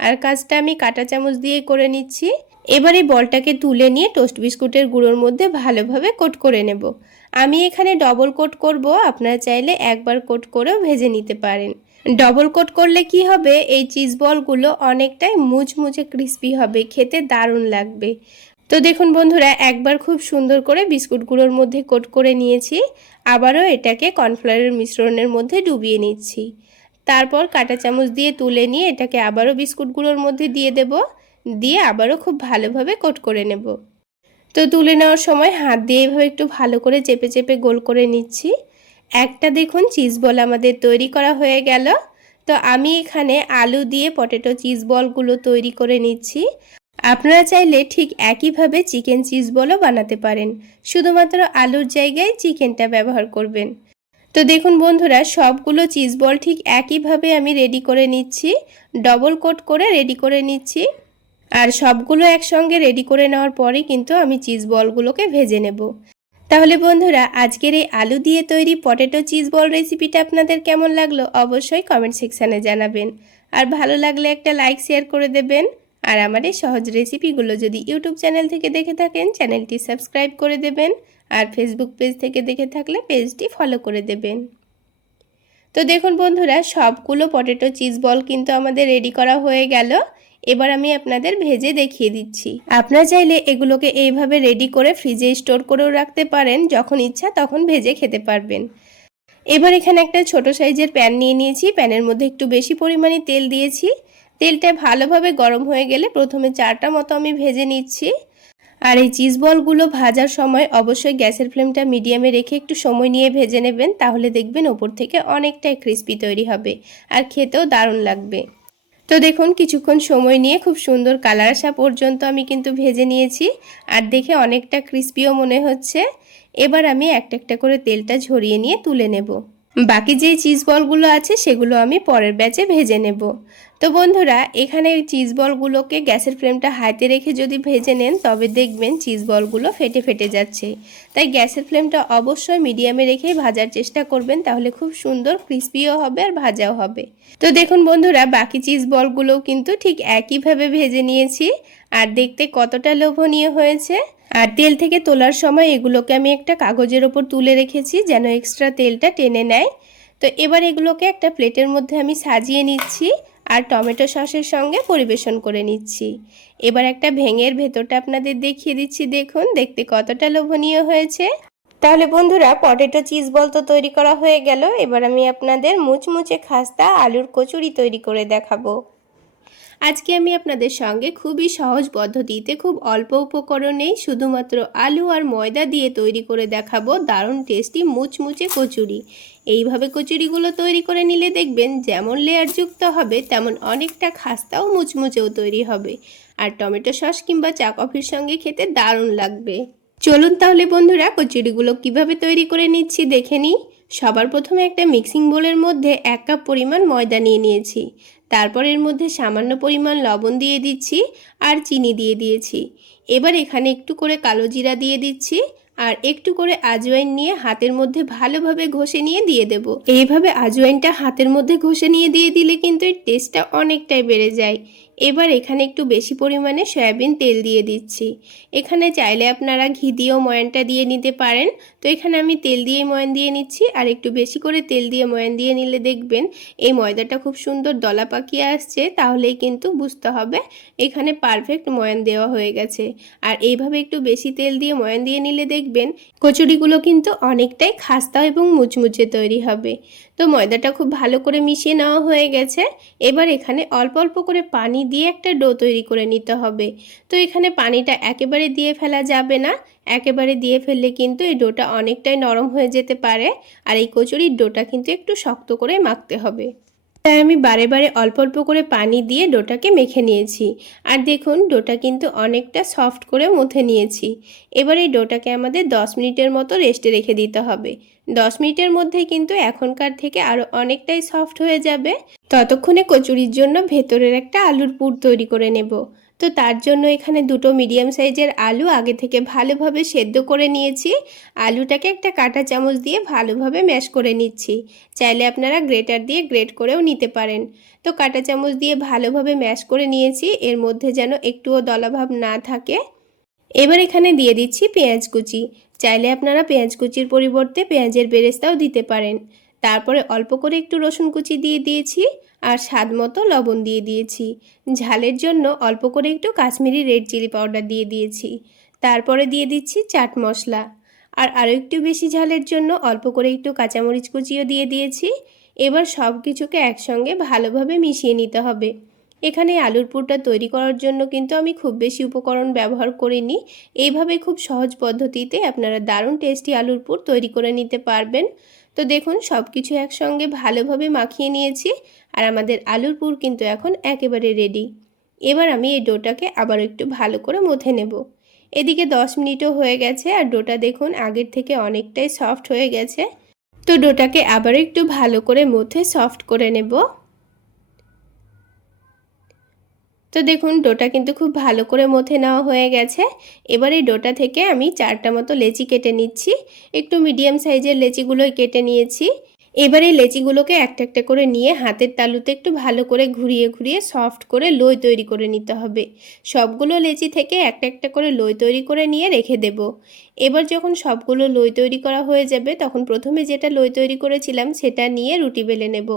আর কাজটা আমি কাঁটা চামচ দিয়ে করে নিচ্ছি। এবার এই বলটাকে তুলে নিয়ে টোস্ট বিস্কুটের গুঁড়োর মধ্যে ভালোভাবে কোট করে নেব। আমি এখানে ডবল কোট করব, আপনারা চাইলে একবার কোট করেও ভেজে নিতে পারেন। ডবল কোট করলে কি হবে, এই চিজ বলগুলো অনেকটাই মুচমুচে ক্রিস্পি হবে, খেতে দারুণ লাগবে। তো দেখুন বন্ধুরা, একবার খুব সুন্দর করে বিস্কুটগুলোর মধ্যে কোট করে নিয়েছি। আবারও এটাকে কর্নফ্লাওয়ারের মিশ্রণের মধ্যে ডুবিয়ে নিচ্ছি। তারপর কাঁটা চামচ দিয়ে তুলে নিয়ে এটাকে আবারও বিস্কুটগুলোর মধ্যে দিয়ে দেব, দিয়ে আবারও খুব ভালোভাবে কোট করে নেব। তো তুলে নেওয়ার সময় হাত দিয়ে এভাবে একটু ভালো করে চেপে চেপে গোল করে নিচ্ছি। একটা দেখুন চিজ বল আমাদের তৈরি করা হয়ে গেল। তো আমি এখানে আলু দিয়ে পটেটো চিজ বলগুলো তৈরি করে নিচ্ছি। আপনারা চাইলে ঠিক একইভাবে চিকেন চিজ বলও বানাতে পারেন, শুধুমাত্র আলুর জায়গায় চিকেনটা ব্যবহার করবেন। তো দেখুন বন্ধুরা, সবগুলো চিজ বল ঠিক একইভাবে আমি রেডি করে নিচ্ছি, ডবল কোট করে রেডি করে নিচ্ছি। আর সবগুলো একসঙ্গে রেডি করে নেওয়ার পরে কিন্তু আমি চিজ বলগুলোকে ভেজে নেব। তাহলে বন্ধুরা, আজকের এই আলু দিয়ে তৈরি পটেটো চিজ বল রেসিপিটা আপনাদের কেমন লাগলো অবশ্যই কমেন্ট সেকশানে জানাবেন। আর ভালো লাগলে একটা লাইক শেয়ার করে দেবেন। আর আমার এই সহজ রেসিপিগুলো যদি ইউটিউব চ্যানেল থেকে দেখে থাকেন, চ্যানেলটি সাবস্ক্রাইব করে দেবেন। আর ফেসবুক পেজ থেকে দেখে থাকলে পেজটি ফলো করে দেবেন। তো দেখুন বন্ধুরা, সবগুলো পটেটো চিজ বল কিন্তু আমাদের রেডি করা হয়ে গেল। এবার আমি আপনাদের ভেজে দেখিয়ে দিচ্ছি। আপনারা চাইলে এগুলোকে এইভাবে রেডি করে ফ্রিজে স্টোর করেও রাখতে পারেন, যখন ইচ্ছা তখন ভেজে খেতে পারবেন। এবার এখানে একটা ছোট সাইজের প্যান নিয়ে নিয়েছি। প্যানের মধ্যে একটু বেশি পরিমাণে তেল দিয়েছি। তেলটা ভালোভাবে গরম হয়ে গেলে প্রথমে 4টা মতো আমি ভেজে নিচ্ছি। আর এই চিজ বলগুলো ভাজার সময় অবশ্যই গ্যাসের ফ্লেমটা মিডিয়ামে রেখে একটু সময় নিয়ে ভেজে নেবেন, তাহলে দেখবেন ওপর থেকে অনেকটাই ক্রিস্পি তৈরি হবে আর খেতেও দারুণ লাগবে। তো দেখুন, কিছুক্ষণ সময় নিয়ে খুব সুন্দর কালার আসা পর্যন্ত আমি কিন্তু ভেজে নিয়েছি আর দেখে অনেকটা ক্রিস্পিও মনে হচ্ছে। এবার আমি একটা একটা করে তেলটা ঝরিয়ে নিয়ে তুলে নেব। বাকি যে চিজ বলগুলো আছে সেগুলো আমি পরের ব্যাচে ভেজে নেব। তো বন্ধুরা, এখানে ওই চিজ বলগুলোকে গ্যাসের ফ্লেমটা হাইতে রেখে যদি ভেজে নেন তবে দেখবেন চিজ বলগুলো ফেটে ফেটে যাচ্ছে। তাই গ্যাসের ফ্লেমটা অবশ্যই মিডিয়ামে রেখেই ভাজার চেষ্টা করবেন, তাহলে খুব সুন্দর ক্রিস্পিও হবে আর ভাজাও হবে। তো দেখুন বন্ধুরা, বাকি চিজ বলগুলোও কিন্তু ঠিক একইভাবে ভেজে নিয়েছি আর দেখতে কতটা লোভনীয় হয়েছে। আর তেল থেকে তোলার সময় এগুলোকে আমি একটা কাগজের ওপর তুলে রেখেছি যেন এক্সট্রা তেলটা টেনে নেয়। তো এবার এগুলোকে একটা প্লেটের মধ্যে আমি সাজিয়ে নিচ্ছি আর টমেটো সসের সঙ্গে পরিবেশন করে নিচ্ছি। এবার একটা ভেঙের ভেতরটা আপনাদের দেখিয়ে দিচ্ছি, দেখুন দেখতে কতটা লোভনীয় হয়েছে। তাহলে বন্ধুরা, পটেটো চিজ বল তো তৈরি করা হয়ে গেল। এবার আমি আপনাদের মুচমুচে খাস্তা আলুর কচুরি তৈরি করে দেখাবো। আজকে আমি আপনাদের সঙ্গে খুবই সহজ পদ্ধতিতে খুব অল্প উপকরণেই শুধুমাত্র আলু আর ময়দা দিয়ে তৈরি করে দেখাবো দারুণ টেস্টি মুচমুচে কচুরি। এইভাবে কচুরিগুলো তৈরি করে নিলে দেখবেন যেমন লেয়ারযুক্ত হবে তেমন অনেকটা খাস্তাও মুচমুচেও তৈরি হবে আর টমেটো সস কিংবা চা কফির সঙ্গে খেতে দারুণ লাগবে। চলুন তাহলে বন্ধুরা, কচুরিগুলো কিভাবে তৈরি করে নিচ্ছি দেখে নিই। সবার প্রথমে একটা মিক্সিং বোলের মধ্যে 1 কাপ পরিমাণ ময়দা নিয়ে নিয়েছি। তারপর এর মধ্যে সামান্য পরিমাণ লবণ দিয়ে দিচ্ছি আর চিনি দিয়ে দিয়েছি। এবার এখানে একটু করে কালো জিরা দিয়ে দিচ্ছি আর একটু করে আজওয়াইন নিয়ে হাতের মধ্যে ভালোভাবে ঘষে নিয়ে দিয়ে দেব। এইভাবে আজওয়াইনটা হাতের মধ্যে ঘষে নিয়ে দিয়ে দিলে কিন্তু এর টেস্টটা অনেকটাই বেড়ে যায়। এবার এখানে একটু বেশি পরিমাণে সয়াবিন তেল দিয়ে দিচ্ছি। এখানে চাইলে আপনারা ঘি দিয়েও ময়ানটা দিয়ে নিতে পারেন। তো এখানে আমি তেল দিয়ে ময়ান দিয়ে নিচ্ছি আর একটু বেশি করে তেল দিয়ে ময়ান দিয়ে নিলে দেখবেন এই ময়দাটা খুব সুন্দর দলা পাকিয়ে আসছে, তাহলেই কিন্তু বুঝতে হবে এখানে পারফেক্ট ময়ান দেওয়া হয়ে গেছে। আর এইভাবে একটু বেশি তেল দিয়ে ময়ান দিয়ে নিলে দেখবেন কচুরিগুলো কিন্তু অনেকটাই খাস্তা এবং মুচমুচে তৈরি হবে। তো ময়দাটা খুব ভালো করে মিশিয়ে নেওয়া হয়ে গেছে। এবার এখানে অল্প অল্প করে পানি দিয়ে একটা ডো তৈরি করে নিতে হবে। তো এখানে পানিটা একেবারে দিয়ে ফেলা যাবে না, একেবারে দিয়ে ফেললে কিন্তু এই ডোটা অনেকটাই নরম হয়ে যেতে পারে আর এই কচুরির ডোটা কিন্তু একটু শক্ত করে মাখতে হবে। তাই আমি বারে বারে অল্প অল্প করে পানি দিয়ে ডোটাকে মেখে নিয়েছি আর দেখুন ডোটা কিন্তু অনেকটা সফট করে মুথে নিয়েছি। এবার এই ডোটাকে আমাদের 10 মিনিটের মতো রেস্টে রেখে দিতে হবে। 10 মিনিটের মধ্যেই কিন্তু এখনকার থেকে আরও অনেকটাই সফট হয়ে যাবে। ততক্ষণে কচুরির জন্য ভেতরের একটা আলুর পুর তৈরি করে নেব। তো তার জন্য এখানে দুটো মিডিয়াম সাইজের আলু আগে থেকে ভালোভাবে সেদ্ধ করে নিয়েছি। আলুটাকে একটা কাঁটা চামচ দিয়ে ভালোভাবে ম্যাশ করে নিচ্ছি। চাইলে আপনারা গ্রেটার দিয়ে গ্রেট করেও নিতে পারেন। তো কাঁটা চামচ দিয়ে ভালোভাবে ম্যাশ করে নিয়েছি, এর মধ্যে যেন একটুও দলাভাব না থাকে। এবার এখানে দিয়ে দিচ্ছি পেঁয়াজ কুচি। চাইলে আপনারা পেঁয়াজ কুচির পরিবর্তে পেঁয়াজের বেরেস্তাও দিতে পারেন। তারপরে অল্প করে একটু রসুন কুচি দিয়ে দিয়েছি আর স্বাদ মতো লবণ দিয়ে দিয়েছি। ঝালের জন্য অল্প করে একটু কাশ্মীরি রেড চিলি পাউডার দিয়ে দিয়েছি। তারপরে দিয়ে দিচ্ছি চাট মশলা আর আরও একটু বেশি ঝালের জন্য অল্প করে একটু কাঁচামরিচ কুচিও দিয়ে দিয়েছি। এবার সব কিছুকে একসঙ্গে ভালোভাবে মিশিয়ে নিতে হবে। এখানে আলুর পুরটা তৈরি করার জন্য কিন্তু আমি খুব বেশি উপকরণ ব্যবহার করিনি। এইভাবে খুব সহজ পদ্ধতিতে আপনারা দারুণ টেস্টি আলুর পুর তৈরি করে নিতে পারবেন। তো দেখুন সব কিছু একসঙ্গে ভালোভাবে মাখিয়ে নিয়েছি আর আমাদের আলুর পুর কিন্তু এখন একেবারে রেডি। এবার আমি এই ডোটাকে আবার একটু ভালো করে মথে নেব। এদিকে 10 মিনিটও হয়ে গেছে আর ডোটা দেখুন আগের থেকে অনেকটাই সফট হয়ে গেছে। তো ডোটাকে আবার একটু ভালো করে মথে সফট করে নেব। তো দেখুন ডোটা কিন্তু খুব ভালো করে মথে নেওয়া হয়ে গেছে। এবার এই ডোটা থেকে আমি 4টা মতো লেচি কেটে নিচ্ছি। একটু মিডিয়াম সাইজের লেচিগুলোই কেটে নিয়েছি। এবারে লেচিগুলোকে একটা একটা করে নিয়ে হাতের তালুতে একটু ভালো করে ঘুরিয়ে ঘুরিয়ে সফট করে লোই তৈরি করে নিতে হবে। সবগুলো লেচি থেকে একটা একটা করে লোই তৈরি করে নিয়ে রেখে দেব। এবার যখন সবগুলো লোই তৈরি করা হয়ে যাবে তখন প্রথমে যেটা লোই তৈরি করেছিলাম সেটা নিয়ে রুটি বেলে নেব।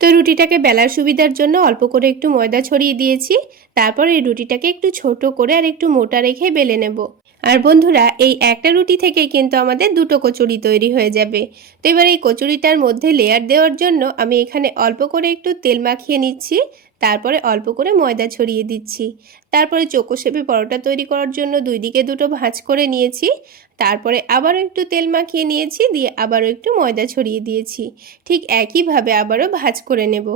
তো রুটিটাকে বেলার সুবিধার জন্য অল্প করে একটু ময়দা ছড়িয়ে দিয়েছি। তারপর এই রুটিটাকে একটু ছোট করে আর একটু মোটা রেখে বেলে নেব। আর বন্ধুরা, এই একটা রুটি থেকেই কিন্তু আমাদের দুটো কচুরি তৈরি হয়ে যাবে। তো এবার এই কচুরিটার মধ্যে লেয়ার দেওয়ার জন্য আমি এখানে অল্প করে একটু তেল মাখিয়ে নিচ্ছি, তারপরে অল্প করে ময়দা ছড়িয়ে দিচ্ছি। তারপরে চৌকো শেপে পরোটা তৈরি করার জন্য দুই দিকে দুটো ভাঁজ করে নিয়েছি। তারপরে আবারও একটু তেল মাখিয়ে নিয়েছি, দিয়ে আবারও একটু ময়দা ছড়িয়ে দিয়েছি। ঠিক একইভাবে আবারও ভাঁজ করে নেব।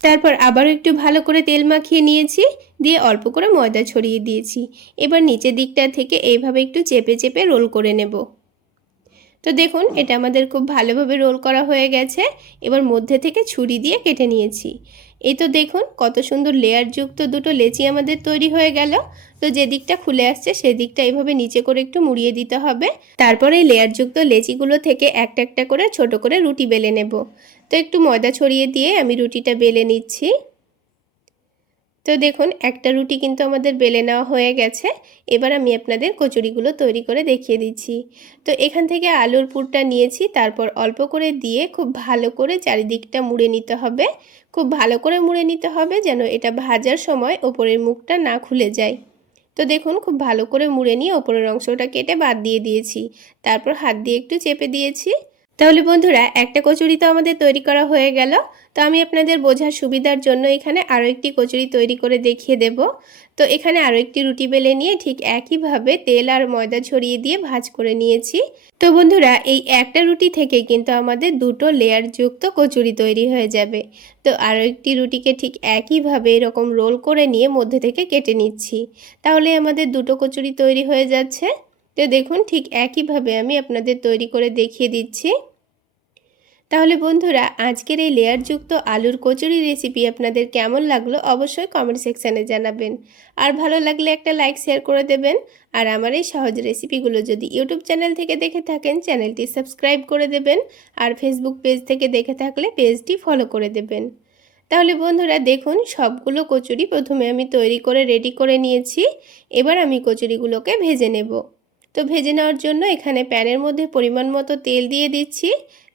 তারপর আবারও একটু ভালো করে তেল মাখিয়ে নিয়েছি, দিয়ে অল্প করে ময়দা ছড়িয়ে দিয়েছি। এবার নিচের দিকটা থেকে এইভাবে একটু চেপে চেপে রোল করে নেব। তো দেখুন, এটা আমাদের খুব ভালোভাবে রোল করা হয়ে গেছে। এবার মধ্যে থেকে ছুরি দিয়ে কেটে নিয়েছি। এই তো দেখুন কত সুন্দর লেয়ারযুক্ত দুটো লেচি আমাদের তৈরি হয়ে গেল। তো যে দিকটা খুলে আসছে সেদিকটা এইভাবে নিচে করে একটু মুড়িয়ে দিতে হবে। তারপরে এই লেয়ারযুক্ত লেচিগুলো থেকে একটা একটা করে ছোট করে রুটি বেলে নেব। তো একটু ময়দা ছড়িয়ে দিয়ে আমি রুটিটা বেলে নিচ্ছি। তো দেখুন, একটা রুটি কিন্তু আমাদের বেলে নেওয়া হয়ে গেছে। এবার আমি আপনাদের কচুরিগুলো তৈরি করে দেখিয়ে দিচ্ছি। তো এখান থেকে আলুর পুরটা নিয়েছি, তারপর অল্প করে দিয়ে খুব ভালো করে চারিদিকটা মুড়ে নিতে হবে। খুব ভালো করে মুড়ে নিতে হবে যেন এটা ভাজার সময় ওপরের মুখটা না খুলে যায়। তো দেখুন, খুব ভালো করে মুড়ে নিয়ে ওপরের অংশটা কেটে বাদ দিয়ে দিয়েছি। তারপর হাত দিয়ে একটু চেপে দিয়েছি। তাহলে বন্ধুরা, একটা কচুরি তো আমাদের তৈরি করা হয়ে গেল। তো আমি আপনাদের বোঝার সুবিধার জন্য এখানে আরও একটি কচুরি তৈরি করে দেখিয়ে দেব। তো এখানে আরও একটি রুটি বেলে নিয়ে ঠিক একইভাবে তেল আর ময়দা ছড়িয়ে দিয়ে ভাঁজ করে নিয়েছি। তো বন্ধুরা, এই একটা রুটি থেকে কিন্তু আমাদের দুটো লেয়ার যুক্ত কচুরি তৈরি হয়ে যাবে। তো আরও একটি রুটিকে ঠিক একইভাবে এরকম রোল করে নিয়ে মধ্যে থেকে কেটে নিচ্ছি। তাহলে আমাদের দুটো কচুরি তৈরি হয়ে যাচ্ছে। তো দেখুন, ঠিক একইভাবে আমি আপনাদের তৈরি করে দেখিয়ে দিচ্ছি। তাহলে বন্ধুরা, আজকের এই লেয়ারযুক্ত আলুর কচুরি রেসিপি আপনাদের কেমন লাগলো অবশ্যই কমেন্ট সেকশানে জানাবেন। আর ভালো লাগলে একটা লাইক শেয়ার করে দেবেন। আর আমার এই সহজ রেসিপিগুলো যদি ইউটিউব চ্যানেল থেকে দেখে থাকেন চ্যানেলটি সাবস্ক্রাইব করে দেবেন। আর ফেসবুক পেজ থেকে দেখে থাকলে পেজটি ফলো করে দেবেন। তাহলে বন্ধুরা দেখুন, সবগুলো কচুরি প্রথমে আমি তৈরি করে রেডি করে নিয়েছি। এবার আমি কচুরিগুলোকে ভেজে নেব। তো ভেজে নেওয়ার জন্য এখানে প্যানের মধ্যে পরিমাণ মতো তেল দিয়ে দিচ্ছি।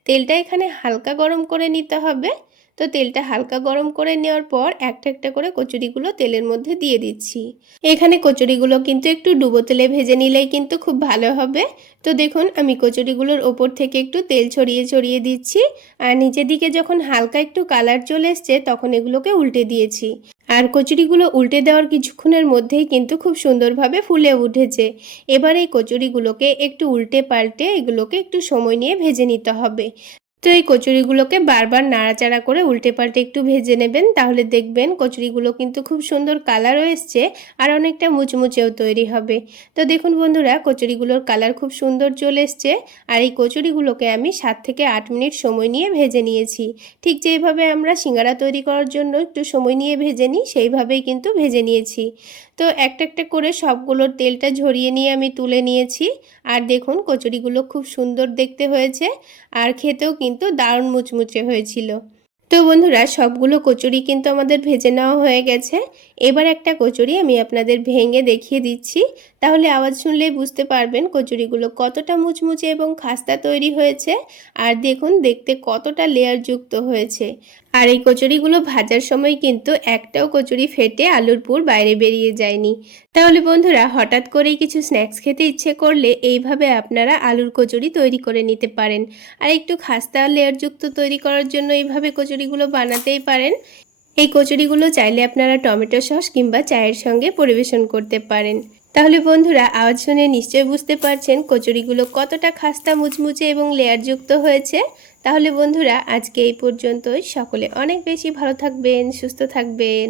তেলটা এখানে হালকা গরম করে নিতে হবে। তো তেলটা হালকা গরম করে নেওয়ার পর একটা একটা করে কচুরিগুলো তেলের মধ্যে দিয়ে দিচ্ছি। এখানে কচুরিগুলো কিন্তু একটু ডুবো তেলে ভেজে নিলেই কিন্তু খুব ভালো হবে। তো দেখুন, আমি কচুরিগুলোর ওপর থেকে একটু তেল ছড়িয়ে ছড়িয়ে দিচ্ছি। আর নিচের দিকে যখন হালকা একটু কালার চলে এসছে তখন এগুলোকে উল্টে দিয়েছি। আর কচুরিগুলো উল্টে দেওয়ার কিছুক্ষণের মধ্যেই কিন্তু খুব সুন্দরভাবে ফুলে উঠেছে। এবার এই কচুরিগুলোকে একটু উল্টে পাল্টে এগুলোকে একটু সময় নিয়ে ভেজে নিতে হবে। তো এই কচুরিগুলোকে বারবার নাড়াচাড়া করে উল্টে পাল্টে একটু ভেজে নেবেন, তাহলে দেখবেন কচুরিগুলো কিন্তু খুব সুন্দর কালারও এসছে আর অনেকটা মুচমুচেও তৈরি হবে। তো দেখুন বন্ধুরা, কচুরিগুলোর কালার খুব সুন্দর চলে এসছে। আর এই কচুরিগুলোকে আমি 7 থেকে 8 মিনিট সময় নিয়ে ভেজে নিয়েছি। ঠিক যেভাবে আমরা সিঙ্গারা তৈরি করার জন্য একটু সময় নিয়ে ভেজে নিই সেইভাবেই কিন্তু ভেজে নিয়েছি। তো একটা একটা করে সবগুলোর তেলটা ঝরিয়ে নিয়ে আমি তুলে নিয়েছি। আর দেখুন, কচুরিগুলো খুব সুন্দর দেখতে হয়েছে আর খেতেও কিন্তু দারুণ মুচমুচে হয়েছিল। তো বন্ধুরা, সবগুলো কচুরি কিন্তু আমাদের ভেজে নেওয়া হয়ে গেছে। এবার একটা কচুরি আমি আপনাদের ভেঙে দেখিয়ে দিচ্ছি, তাহলে আওয়াজ শুনলেই বুঝতে পারবেন কচুরিগুলো কতটা মুচমুচে এবং খাস্তা তৈরি হয়েছে। আর দেখুন, দেখতে কতটা লেয়ারযুক্ত হয়েছে। আর এই কচুরিগুলো ভাজার সময় কিন্তু একটাও কচুরি ফেটে আলুর পুর বাইরে বেরিয়ে যায়নি। তাহলে বন্ধুরা, হঠাৎ করেই কিছু স্ন্যাক্স খেতে ইচ্ছে করলে এইভাবে আপনারা আলুর কচুরি তৈরি করে নিতে পারেন। আর একটু খাস্তা লেয়ারযুক্ত তৈরি করার জন্য এইভাবে কচুরিগুলো বানাতেই পারেন। এই কচুরিগুলো চাইলে আপনারা টমেটো সস কিংবা চায়ের সঙ্গে পরিবেশন করতে পারেন। তাহলে বন্ধুরা, আওয়াজ শুনে নিশ্চয়ই বুঝতে পারছেন কচুরিগুলো কতটা খাস্তা মুচমুচে এবং লেয়ারযুক্ত হয়েছে। তাহলে বন্ধুরা, আজকে এই পর্যন্তই। সকলে অনেক বেশি ভালো থাকবেন, সুস্থ থাকবেন।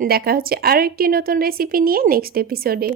দেখা হচ্ছে আরও একটি নতুন রেসিপি নিয়ে নেক্সট এপিসোডে।